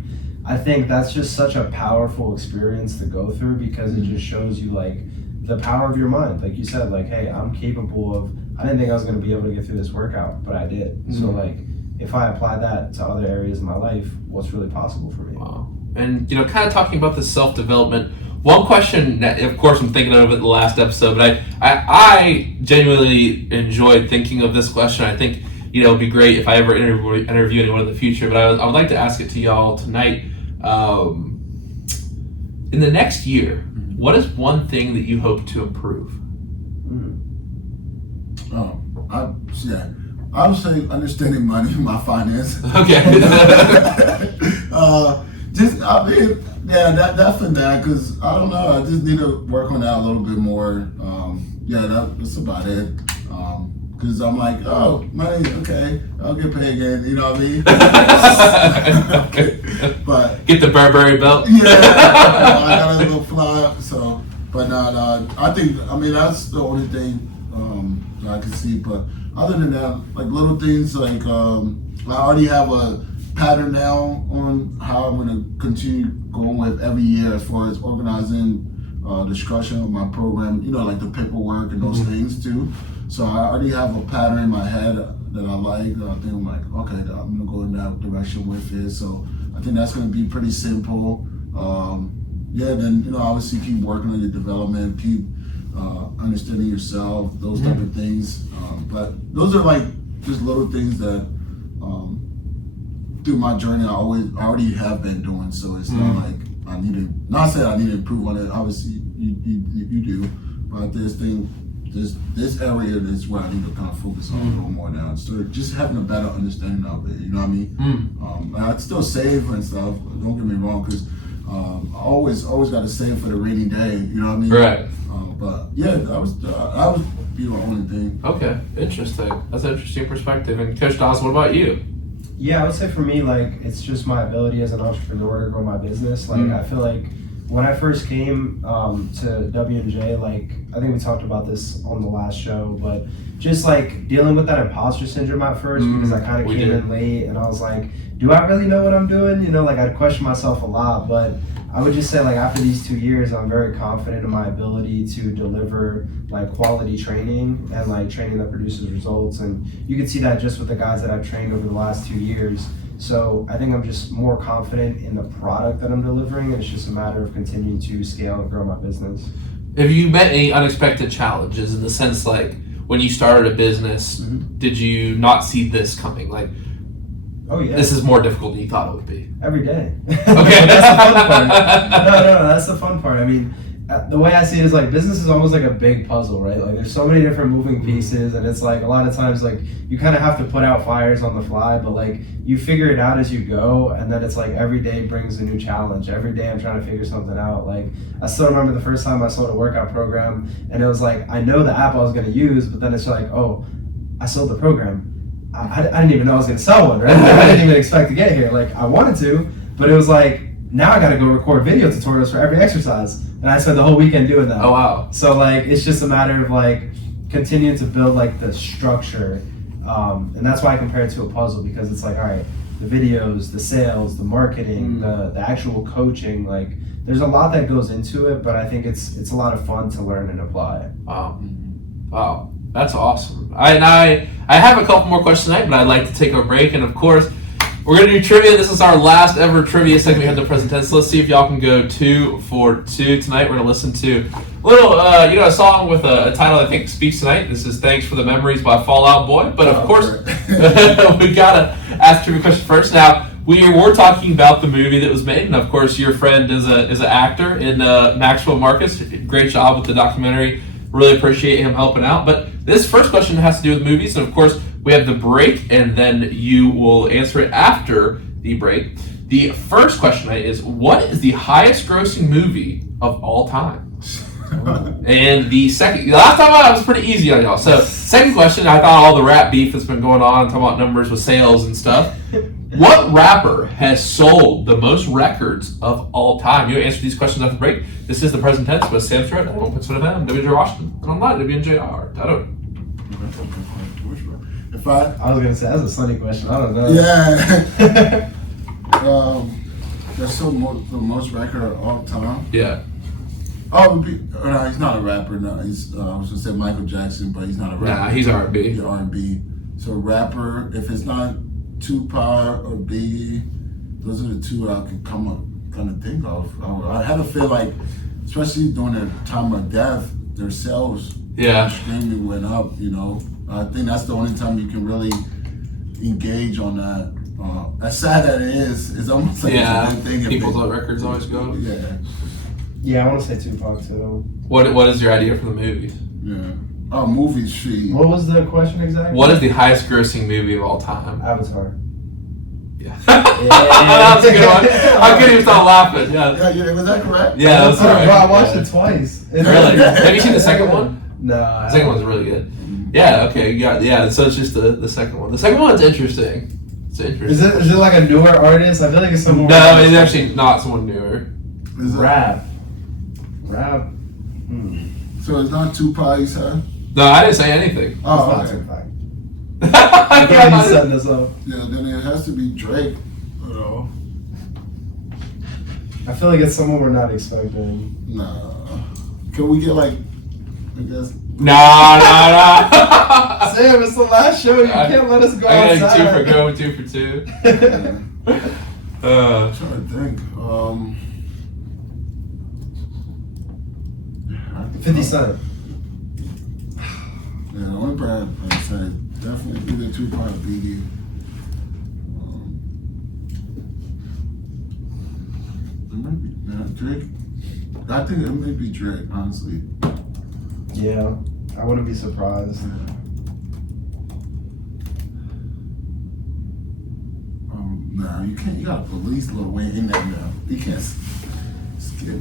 I think that's just such a powerful experience to go through, because it just shows you like the power of your mind. Like you said, like, hey, I'm capable of. I didn't think I was gonna be able to get through this workout, but I did. So like, if I apply that to other areas of my life, what's really possible for me? Wow. And kind of talking about the self-development. One question that, of course, I'm thinking of it the last episode, but I genuinely enjoyed thinking of this question. I think it'd be great if I ever interview anyone in the future. But I would like to ask it to y'all tonight. In the next year, what is one thing that you hope to improve? I would say understanding money, my finance. Okay. That for that, because I don't know, I just need to work on that a little bit more. That's about it. Because I'm like, oh, money, okay, I'll get paid again. You know what I mean? But get the Burberry belt. Yeah, I got a little fly up. So, but I think that's the only thing that I can see. But other than that, like little things like I already have a pattern now on how I'm going to continue going with every year as far as organizing the structure of my program. Like the paperwork and those things too. So I already have a pattern in my head that I like. I think I'm like, okay, I'm gonna go in that direction with it. So I think that's gonna be pretty simple. Then obviously keep working on your development, keep understanding yourself, those type of things. But those are like just little things that through my journey I already have been doing. So it's not like I need to. Not saying I need to improve on it. Obviously you do, but this area is where I need to kind of focus on a little more now. So just having a better understanding of it, you know what I mean? I still save and stuff. Don't get me wrong, because I always got to save for the rainy day. You know what I mean? Right. But yeah, that was the only thing. Okay, interesting. That's an interesting perspective. And Coach Daza, what about you? Yeah, I would say for me, like, it's just my ability as an entrepreneur to grow my business. Like, I feel like when I first came to W&J, like, I think we talked about this on the last show, but just like dealing with that imposter syndrome at first, because I kind of came in late and I was like, do I really know what I'm doing? Like I'd question myself a lot, but I would just say like after these 2 years, I'm very confident in my ability to deliver like quality training and like training that produces results. And you can see that just with the guys that I've trained over the last 2 years. So I think I'm just more confident in the product that I'm delivering. And it's just a matter of continuing to scale and grow my business. Have you met any unexpected challenges in the sense like when you started a business, did you not see this coming? Like, oh yeah, this is more difficult than you thought it would be. Every day. Okay. That's the fun part. No, that's the fun part. I mean, the way I see it is like business is almost like a big puzzle, right? Like there's so many different moving pieces, and it's like a lot of times like you kind of have to put out fires on the fly, but like you figure it out as you go, and then it's like every day brings a new challenge. Every day I'm trying to figure something out. Like I still remember the first time I sold a workout program, and it was like I know the app I was going to use, but then it's like, oh, I sold the program. I didn't even know I was going to sell one, right? I didn't even expect to get here. Like I wanted to, but it was like now I got to go record video tutorials for every exercise. And I spent the whole weekend doing that. Oh, wow. So, like, it's just a matter of, like, continuing to build, like, the structure. And that's why I compare it to a puzzle, because it's like, all right, the videos, the sales, the marketing, the actual coaching, like, there's a lot that goes into it, but I think it's a lot of fun to learn and apply. Wow. That's awesome. I have a couple more questions tonight, but I'd like to take a break. And, of course, we're going to do trivia. This is our last ever trivia segment we had in the present tense. So let's see if y'all can go 2 for 2 tonight. We're going to listen to a little, a song with a title I think speaks tonight. This is Thanks for the Memories by Fall Out Boy. But of course, we got to ask trivia question first. Now, we're talking about the movie that was made. And of course, your friend is an actor in Maxwell Marcus. Great job with the documentary. Really appreciate him helping out. But this first question has to do with movies. And of course, we have the break, and then you will answer it after the break. The first question is, what is the highest grossing movie of all time? And the last time I was pretty easy on y'all. So, second question, I thought all the rap beef that's been going on, talking about numbers with sales and stuff. What rapper has sold the most records of all time? You answer these questions after the break. This is the present tense with Sam Stewart. I don't put sort of him. WJ Washington. And I'm not WNJR. I don't. I was gonna say that's a funny question. I don't know. Yeah. That's the most record of all time. Yeah. Oh, no, he's not a rapper. No, he's I was gonna say Michael Jackson, but he's not a rapper. Nah, he's R&B. He's R&B. So rapper, if it's not Tupac or Biggie, those are the two I can kind of think of. I had to feel like, especially during the time of death, their sales extremely went up. I think that's the only time you can really engage on that. As sad that it is, it's almost like it's a good thing. People's records always go. Yeah, I want to say Tupac too. What is your idea for the movies? Yeah. Oh, movie sheet. What was the question exactly? What is the highest grossing movie of all time? Avatar. Yeah. That's a good one. I couldn't even stop laughing. Yeah. Yeah, was that correct? Yeah, that's Bro, right. I watched it twice. Really? Have you seen the second one? No. The second one's really good. Yeah. Okay. Yeah. So it's just the second one. The second one's interesting. It's interesting. Is it like a newer artist? I feel like it's someone. No, it's actually not someone newer. Is it- Rap. So it's not Tupac, you said? No, I didn't say anything. Oh, It's okay. not Tupac. Yeah, he's setting us up. Yeah, then it has to be Drake. You know? I feel like it's someone we're not expecting. Nah. Can we get like, I guess? Nah. Sam, it's the last show. You can't let us go I got outside. 2 for 2. Yeah. Uh, I'm trying to think. 50 Cent. Yeah, the only brand I say definitely either Tupac or BD. It might be Drake. I think it may be Drake, honestly. Yeah, I wouldn't be surprised. Nah, you can't. You gotta release Lil Wayne in there now. You can't skip.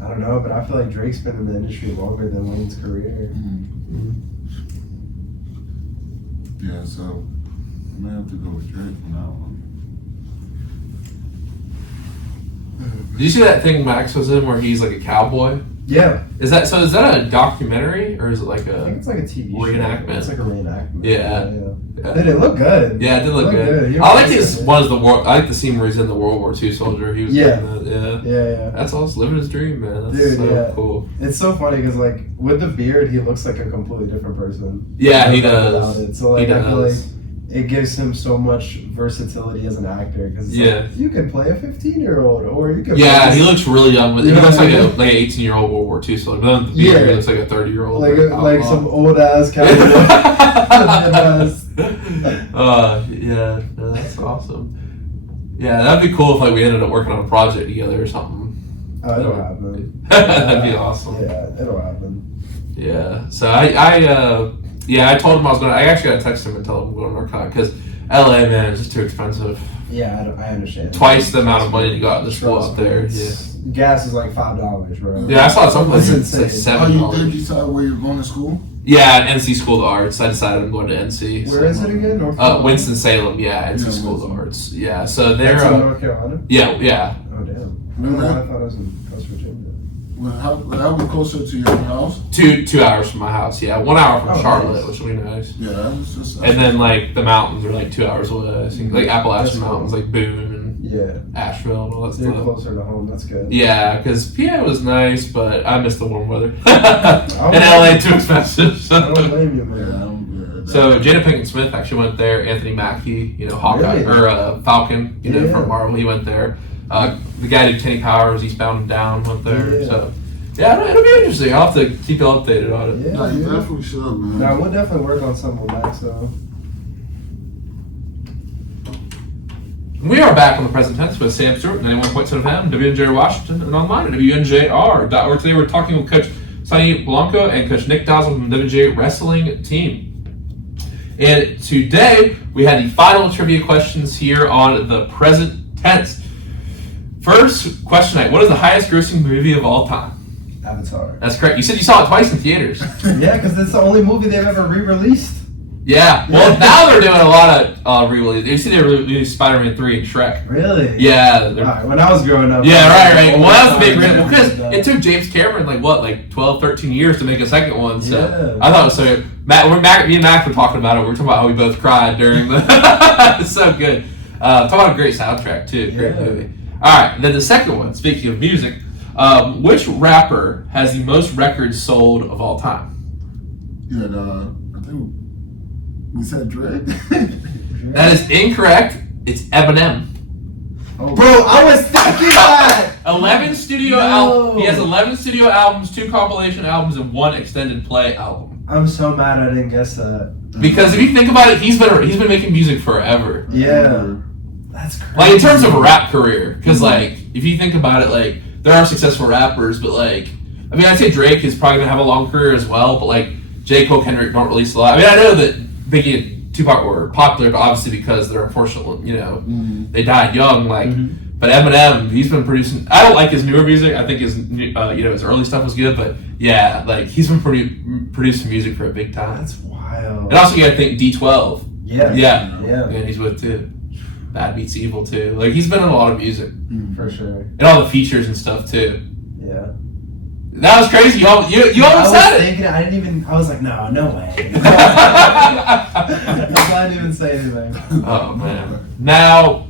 I don't know, but I feel like Drake's been in the industry longer than Wayne's career. Yeah, so I may have to go with Drake from that one. did you see that thing Max was in where he's like a cowboy? Yeah, Is that a documentary or is it like I think a? it's like a TV Reenactment. show. It's like a reenactment. Yeah. Dude, it looked good. Yeah, it did look good. He I like was his good. one of the war. I like the scene where he's in the World War II soldier. He was Yeah. doing that. Yeah. Yeah. That's awesome. Living his dream, man. That's Dude, so yeah. cool. It's so funny because like with the beard, he looks like a completely different person. Yeah, he Without does. it. So like He I feel like does. it gives him so much versatility as an actor because Yeah. you can play a 15-year-old or you can Yeah, play he looks really young. But he You know looks what like I an mean? 18-year-old World War II soldier. But then the beard, Yeah. he looks like a 30-year-old. like some old ass cowboy. Yeah, no, that's awesome. Yeah, that'd be cool if like we ended up working on a project together or something. Oh, it'll happen. That'd be awesome. Yeah, it'll happen. Yeah. So I told him I was gonna. I actually gotta text him and tell him I'm going to Norcon because LA, man, is just too expensive. Yeah, I understand. Twice the amount of money you got in the school Trust out me, there. it's- Gas is like $5, bro. Yeah, I saw some It's places it's insane. like Oh, you $7. did decide where you're going to school? Yeah, NC School of Arts. I decided I'm going to NC. Where is it again? North Winston Salem. Yeah, NC Yeah, School of Winston. Arts. Yeah, so they're That's in North Carolina? yeah. Oh, damn. Remember I that? thought it was in West Virginia. Well, how be closer to your house? 2 hours from my house. Yeah, 1 hour from Oh, Charlotte, nice. which will be nice. Yeah, that's just. And then like the mountains are like 2 hours away. I think like That's Appalachian cool. Mountains, like Boone and Yeah. Asheville and all that So you're stuff. closer to home. That's good. Yeah, because PA was nice, but I missed the warm weather. don't And LA too expensive. I don't So, blame you, Yeah, man. so Jada Pinkett Smith actually went there. Anthony Mackie, Hawkeye Really? or Falcon, Yeah. from Marvel, he went there. The guy who did Kenny Powers, Eastbound and Down, went there. Yeah. So yeah, it'll be interesting. I'll have to keep you updated on it. Yeah, No, you dude. definitely should, man. Now, we'll definitely work on something with Max, though. We are back on the present tense with Sam Stewart, 91.7 FM, WNJ Washington, and online at WNJR.org. Today we're talking with Coach Sonny Blanco and Coach Nick Daza from the WNJ Wrestling team. And today we had the final trivia questions here on the present tense. First question night, what is the highest grossing movie of all time? Avatar. That's correct. You said you saw it twice in theaters. Yeah, because it's the only movie they've ever re-released. Yeah. Well, Yeah. now they're doing a lot of re-releases. You see they released Spider-Man 3 and Shrek. Really? Yeah. they're- Alright, when I was growing up. Yeah, right. Well, that was a big reason. reason. Because it took James Cameron, 12, 13 years to make a second one. So Yeah. I thought it was so. Me and Mac were talking about it. We were talking about how we both cried during the. It's so good. Talk about a great soundtrack, too. Great Yeah. movie. All right. Then the second one, speaking of music, which rapper has the most records sold of all time? Yeah, I think we said Drake. That is incorrect. It's Eminem. Oh, Bro, I was thinking that! 11 studio No. albums. He has 11 studio albums, 2 compilation albums, and 1 extended play album. I'm so mad I didn't guess that. Because if you think about it, he's been making music forever. Yeah. That's crazy. Like in terms of a rap career, because if you think about it, there are successful rappers, but I'd say Drake is probably gonna have a long career as well. But J. Cole, Kendrick don't release a lot. I mean, I know that Biggie and Tupac were popular, but obviously because they're unfortunate, they died young. But Eminem, he's been producing. I don't like his newer music. I think his his early stuff was good, but he's been producing music for a big time. That's wild. And also, you gotta think D12. Yeah. And he's with too. Bad Meets Evil too. Like he's been in a lot of music For sure. and all the features and stuff too. Yeah. That was crazy. You almost said it. I was like, no way. I didn't even say anything. Oh man. Now,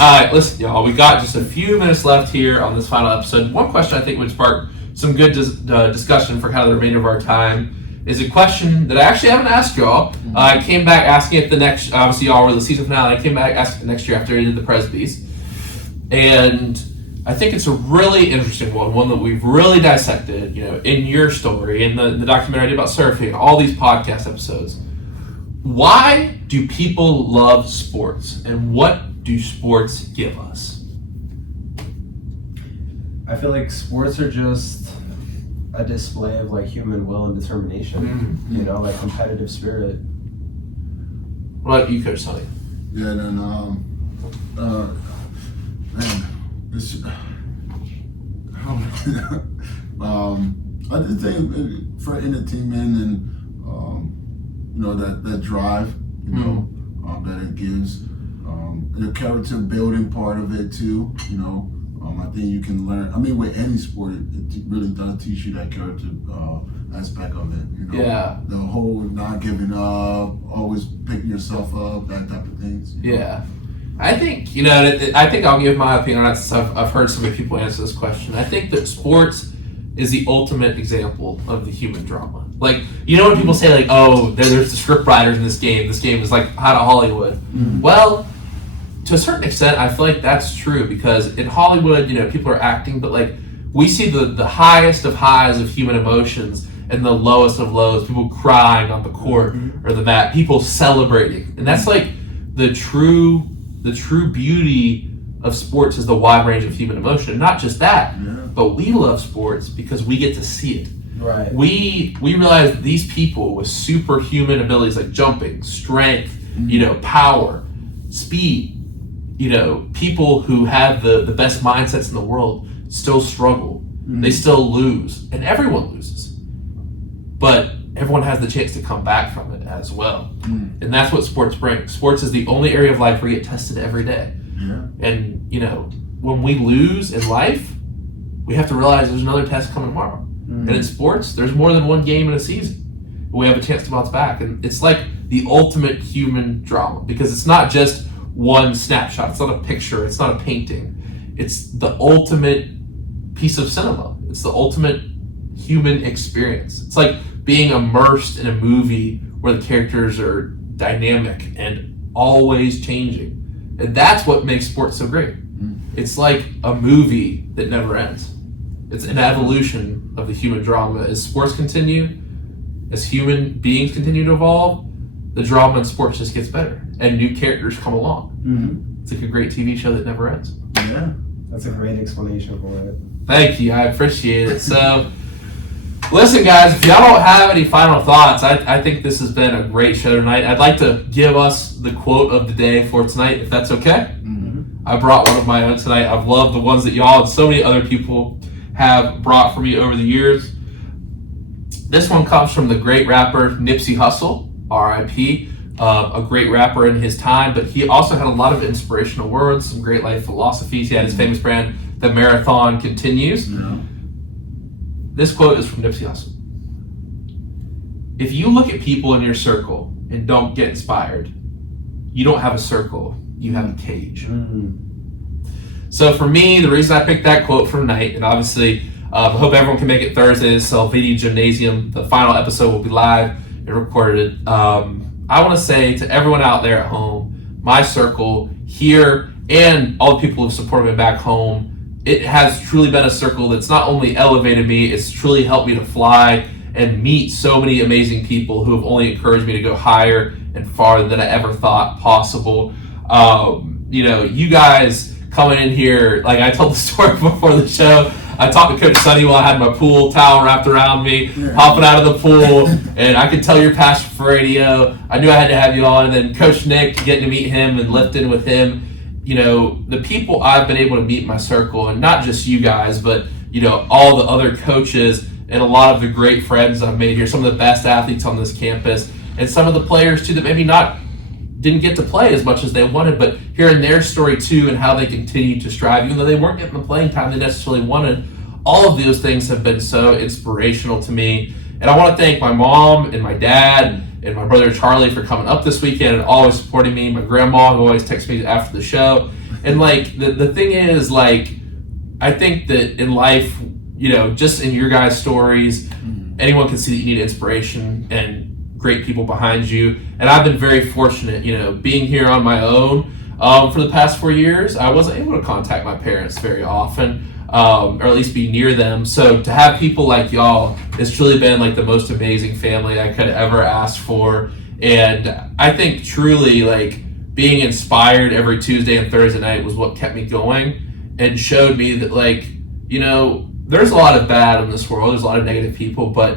alright, listen, y'all. We got just a few minutes left here on this final episode. One question I think would spark some good discussion for kind of the remainder of our time is a question that I actually haven't asked y'all. I came back asking it the next. Obviously, y'all were the season finale. I came back asking it the next year after I did the Presbys, and I think it's a really interesting one that we've really dissected, in your story, in the documentary about surfing, all these podcast episodes. Why do people love sports, and what do sports give us? I feel like sports are just a display of like human will and determination, like competitive spirit. What about you, Coach Sonny? Yeah, man, it's, I just think for entertainment and that drive, that it gives, the character building part of it too, I think you can learn. I mean, with any sport, it really does teach you that character aspect of it. Yeah. The whole not giving up, always picking yourself up, that type of things. Yeah. I think, I think I'll give my opinion on that since I've heard so many people answer this question. I think that sports is the ultimate example of the human drama. Like, when people say, like, oh, there's the script writers in this game is like out of Hollywood. Mm-hmm. Well, to a certain extent, I feel like that's true because in Hollywood, people are acting, but like we see the highest of highs of human emotions and the lowest of lows, people crying on the court or the mat, people celebrating. And that's like the true beauty of sports is the wide range of human emotion. And not just that, but we love sports because we get to see it. Right. We realize that these people with superhuman abilities like jumping, strength, power, speed, people who have the best mindsets in the world still struggle. They still lose, and everyone loses. But everyone has the chance to come back from it as well. And that's what sports brings. Sports is the only area of life where you get tested every day. Yeah. And, when we lose in life, we have to realize there's another test coming tomorrow. And in sports, there's more than one game in a season. We have a chance to bounce back. And it's like the ultimate human drama because it's not just one snapshot. It's not a picture. It's not a painting. It's the ultimate piece of cinema. It's the ultimate human experience. It's like being immersed in a movie where the characters are dynamic and always changing. And that's what makes sports so great. It's like a movie that never ends. It's an evolution of the human drama. As sports continue, as human beings continue to evolve, the drama in sports just gets better and new characters come along. It's like a great TV show that never ends. Yeah, that's a great explanation for it. Thank you, I appreciate it. So, listen guys, if y'all don't have any final thoughts, I think this has been a great show tonight. I'd like to give us the quote of the day for tonight, if that's okay. I brought one of my own tonight. I've loved the ones that y'all and so many other people have brought for me over the years. This one comes from the great rapper Nipsey Hussle, R.I.P., a great rapper in his time, but he also had a lot of inspirational words, some great life philosophies. He had his famous brand, The Marathon Continues. This quote is from Nipsey Hussle. If you look at people in your circle and don't get inspired, you don't have a circle, you have a cage. So for me, the reason I picked that quote for tonight, and obviously I hope everyone can make it Thursday, is Salvini Gymnasium. The final episode will be live and recorded. I want to say to everyone out there at home, my circle here and all the people who have supported me back home, it has truly been a circle that's not only elevated me, it's truly helped me to fly and meet so many amazing people who have only encouraged me to go higher and farther than I ever thought possible. You guys coming in here, like I told the story before the show, I talked to Coach Sonny while I had my pool towel wrapped around me, hopping out of the pool, and I could tell your passion for radio. I knew I had to have you on, and then Coach Nick, getting to meet him and lifting with him. You know, the people I've been able to meet in my circle, and not just you guys, but, you know, all the other coaches and a lot of the great friends I've made here, some of the best athletes on this campus, and some of the players, too, that maybe didn't get to play as much as they wanted, but hearing their story too and how they continue to strive, even though they weren't getting the playing time they necessarily wanted, all of those things have been so inspirational to me. And I want to thank my mom and my dad and my brother Charlie for coming up this weekend and always supporting me. My grandma, who always texts me after the show. And like the thing is, like, I think that in life, you know, just in your guys' stories, anyone can see that you need inspiration and great people behind you. And I've been very fortunate, you know, being here on my own for the past 4 years. I wasn't able to contact my parents very often, or at least be near them. So to have people like y'all, it's truly been like the most amazing family I could ever ask for. And I think truly, like, being inspired every Tuesday and Thursday night was what kept me going and showed me that, like, you know, there's a lot of bad in this world. There's a lot of negative people, but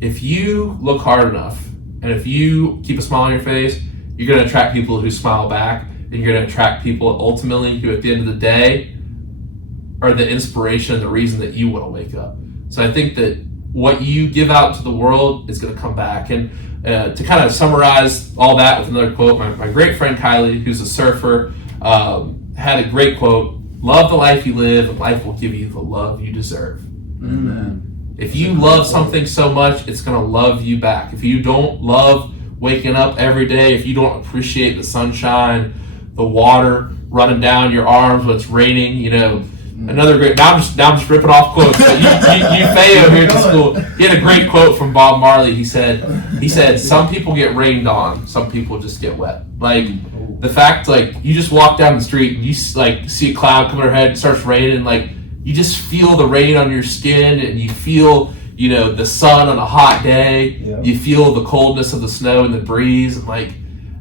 if you look hard enough, and if you keep a smile on your face, you're going to attract people who smile back, and you're going to attract people ultimately who at the end of the day are the inspiration and the reason that you want to wake up. So I think that what you give out to the world is going to come back. And to kind of summarize all that with another quote, my great friend Kylie, who's a surfer, had a great quote: "Love the life you live, and life will give you the love you deserve." Amen. If you love something so much, it's going to love you back. If you don't love waking up every day, if you don't appreciate the sunshine, the water running down your arms when it's raining, you know, another great, now I'm just ripping off quotes. But you Fayo here at the school, he had a great quote from Bob Marley. He said, some people get rained on, some people just get wet. Like, the fact, like, you just walk down the street and you, like, see a cloud come overhead, it starts raining, like, you just feel the rain on your skin, and you feel, you know, the sun on a hot day. Yeah. You feel the coldness of the snow and the breeze. And, like,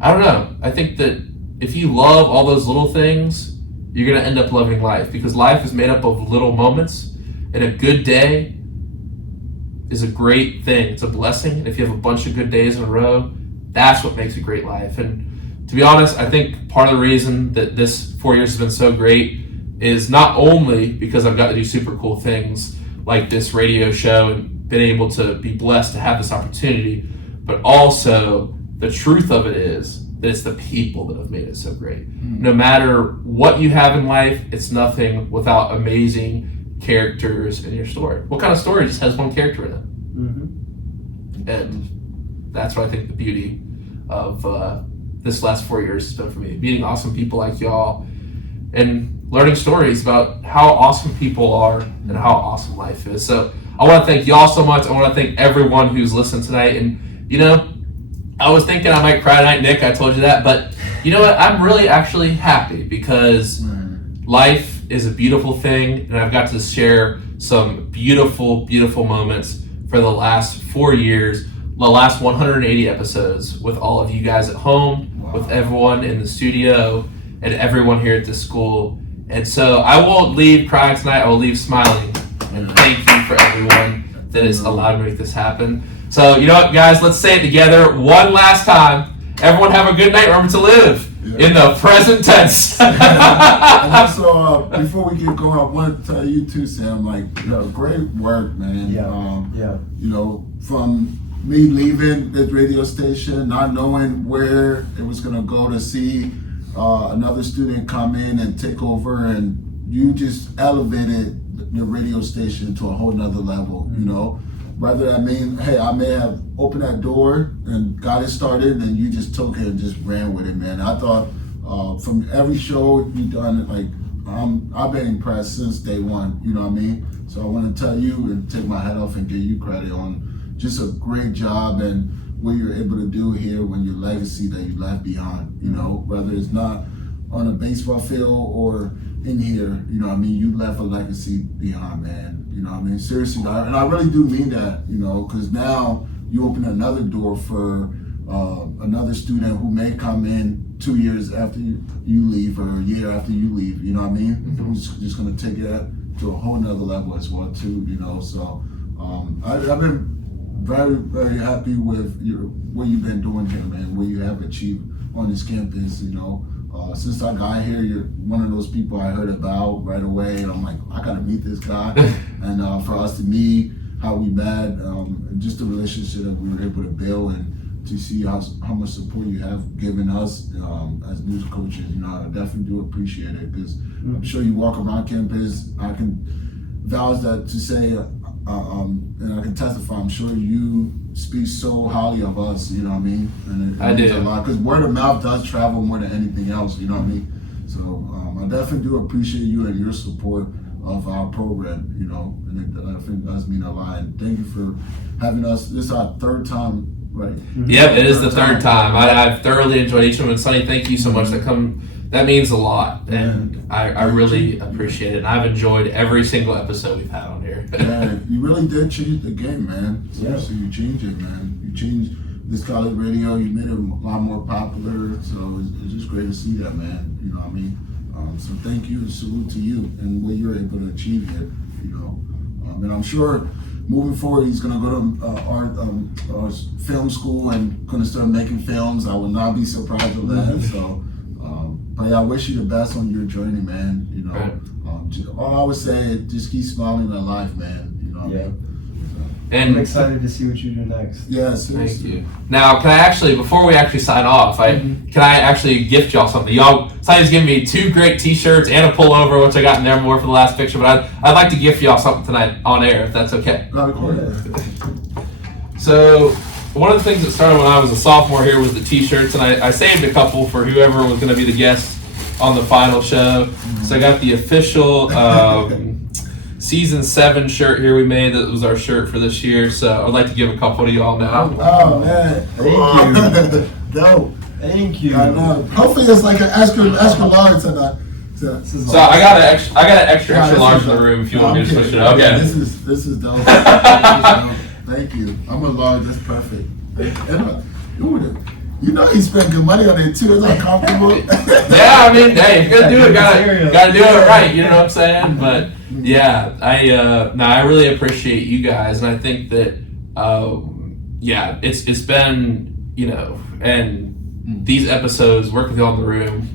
I don't know. I think that if you love all those little things, you're going to end up loving life, because life is made up of little moments, and a good day is a great thing. It's a blessing. And if you have a bunch of good days in a row, that's what makes a great life. And to be honest, I think part of the reason that this 4 years has been so great is not only because I've got to do super cool things like this radio show and been able to be blessed to have this opportunity, but also the truth of it is that it's the people that have made it so great. No matter what you have in life, it's nothing without amazing characters in your story. What kind of story just has one character in it? And that's what I think the beauty of this last 4 years has been for me. Meeting awesome people like y'all and learning stories about how awesome people are and how awesome life is. So I want to thank y'all so much. I want to thank everyone who's listened tonight. And, you know, I was thinking I might cry tonight, Nick. I told you that. But you know what? I'm really actually happy, because life is a beautiful thing. And I've got to share some beautiful, beautiful moments for the last 4 years, the last 180 episodes with all of you guys at home, with everyone in the studio, and everyone here at the school. And so I won't leave crying tonight. I will leave smiling. And thank you for everyone that has allowed me to make this happen. So, you know what, guys? Let's say it together one last time. Everyone have a good night. Remember to live in the present tense. And also, before we get going, I want to tell you too, Sam, like, you know, great work, man. You know, from me leaving this radio station, not knowing where it was going to go, to see another student come in and take over, and you just elevated the radio station to a whole nother level, you know. Rather, I mean, hey, I may have opened that door and got it started, and you just took it and just ran with it, man. I thought from every show you've done, like, I've been impressed since day one, you know what I mean? So I want to tell you and take my hat off and give you credit on just a great job and what you're able to do here, when your legacy that you left behind, you know, whether it's not on a baseball field or in here, you know what I mean? You left a legacy behind, man. You know what I mean? Seriously, and I really do mean that, you know, because now you open another door for another student who may come in 2 years after you leave, or a year after you leave, you know what I mean? Who's just going to take that to a whole nother level as well too. You know, so I've been very, very happy with what you've been doing here, man. What you have achieved on this campus. You know, since I got here, you're one of those people I heard about right away, and I'm like, I gotta meet this guy. And for us to meet, how we met, just the relationship that we were able to build, and to see how much support you have given us as news coaches. You know, I definitely do appreciate it, because I'm sure you walk around campus. I can vouch that to say, and I can testify, I'm sure you speak so highly of us, you know what I mean? And I means do. a lot, because word of mouth does travel more than anything else, you know what I mean? So I definitely do appreciate you and your support of our program, you know, and I think it does mean a lot. And thank you for having us. This is our third time, right? Yep, it is the third time. I've thoroughly enjoyed each one. And Sonny, thank you so much. That means a lot, and I really appreciate it. And I've enjoyed every single episode we've had on here. Yeah, you really did change the game, man. Seriously, you changed it, man. You changed this college radio. You made it a lot more popular. So it's just great to see that, man. You know what I mean? So thank you and salute to you and what you're able to achieve here. You know, and I'm sure moving forward he's gonna go to art film school and gonna start making films. I will not be surprised with that. So. But yeah, I wish you the best on your journey, man. You know, Right. All I would say is just keep smiling in life, man. You know what I mean? I'm And excited to see what you do next. Yeah, thank seriously. you. Now, can I actually, before we actually sign off, can I actually gift y'all something? Sonny's giving me 2 great T-shirts and a pullover, which I got in there more for the last picture. But I'd like to gift y'all something tonight on air, if that's okay. So, one of the things that started when I was a sophomore here was the T-shirts, and I saved a couple for whoever was going to be the guest on the final show. So I got the official season 7 shirt here we made. That was our shirt for this year. So I'd like to give a couple to y'all now. Oh man, Thank you. Dope. Thank you. I know. Hopefully it's like an extra large tonight. This is So I got an extra large in the room if you want me to switch it up. Yeah, Okay. this is dope. This is dope. Thank you. I'm a large. That's perfect. You know he spent good money on it too. It's uncomfortable. Yeah, I mean, hey, if you're gonna do it, gotta do it right. You know what I'm saying? But yeah, I really appreciate you guys, and I think that it's been, you know, and these episodes working with you on the room,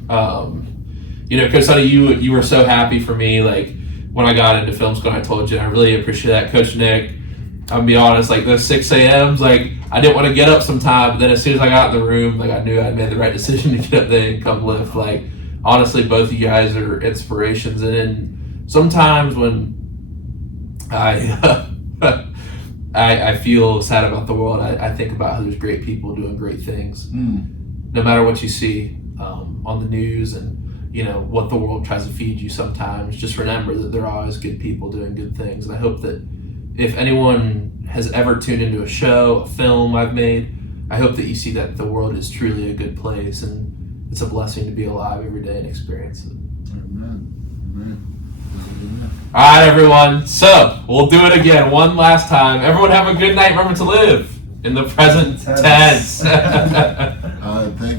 you know, Coach Sonny, you were so happy for me, like when I got into film school. And I told you, and I really appreciate that, Coach Nick. I'll be honest, like those 6 a.m.s, like I didn't want to get up sometime, but then as soon as I got in the room, like I knew I made the right decision to get up there and come lift. Like honestly, both of you guys are inspirations, and then sometimes when I feel sad about the world, I think about how there's great people doing great things. No matter what you see on the news and you know what the world tries to feed you, sometimes just remember that there are always good people doing good things. And I hope that if anyone has ever tuned into a show, a film I've made, I hope that you see that the world is truly a good place, and it's a blessing to be alive every day and experience it. Amen. All right, everyone. So we'll do it again one last time. Everyone have a good night. Remember to live in the present tense. Thank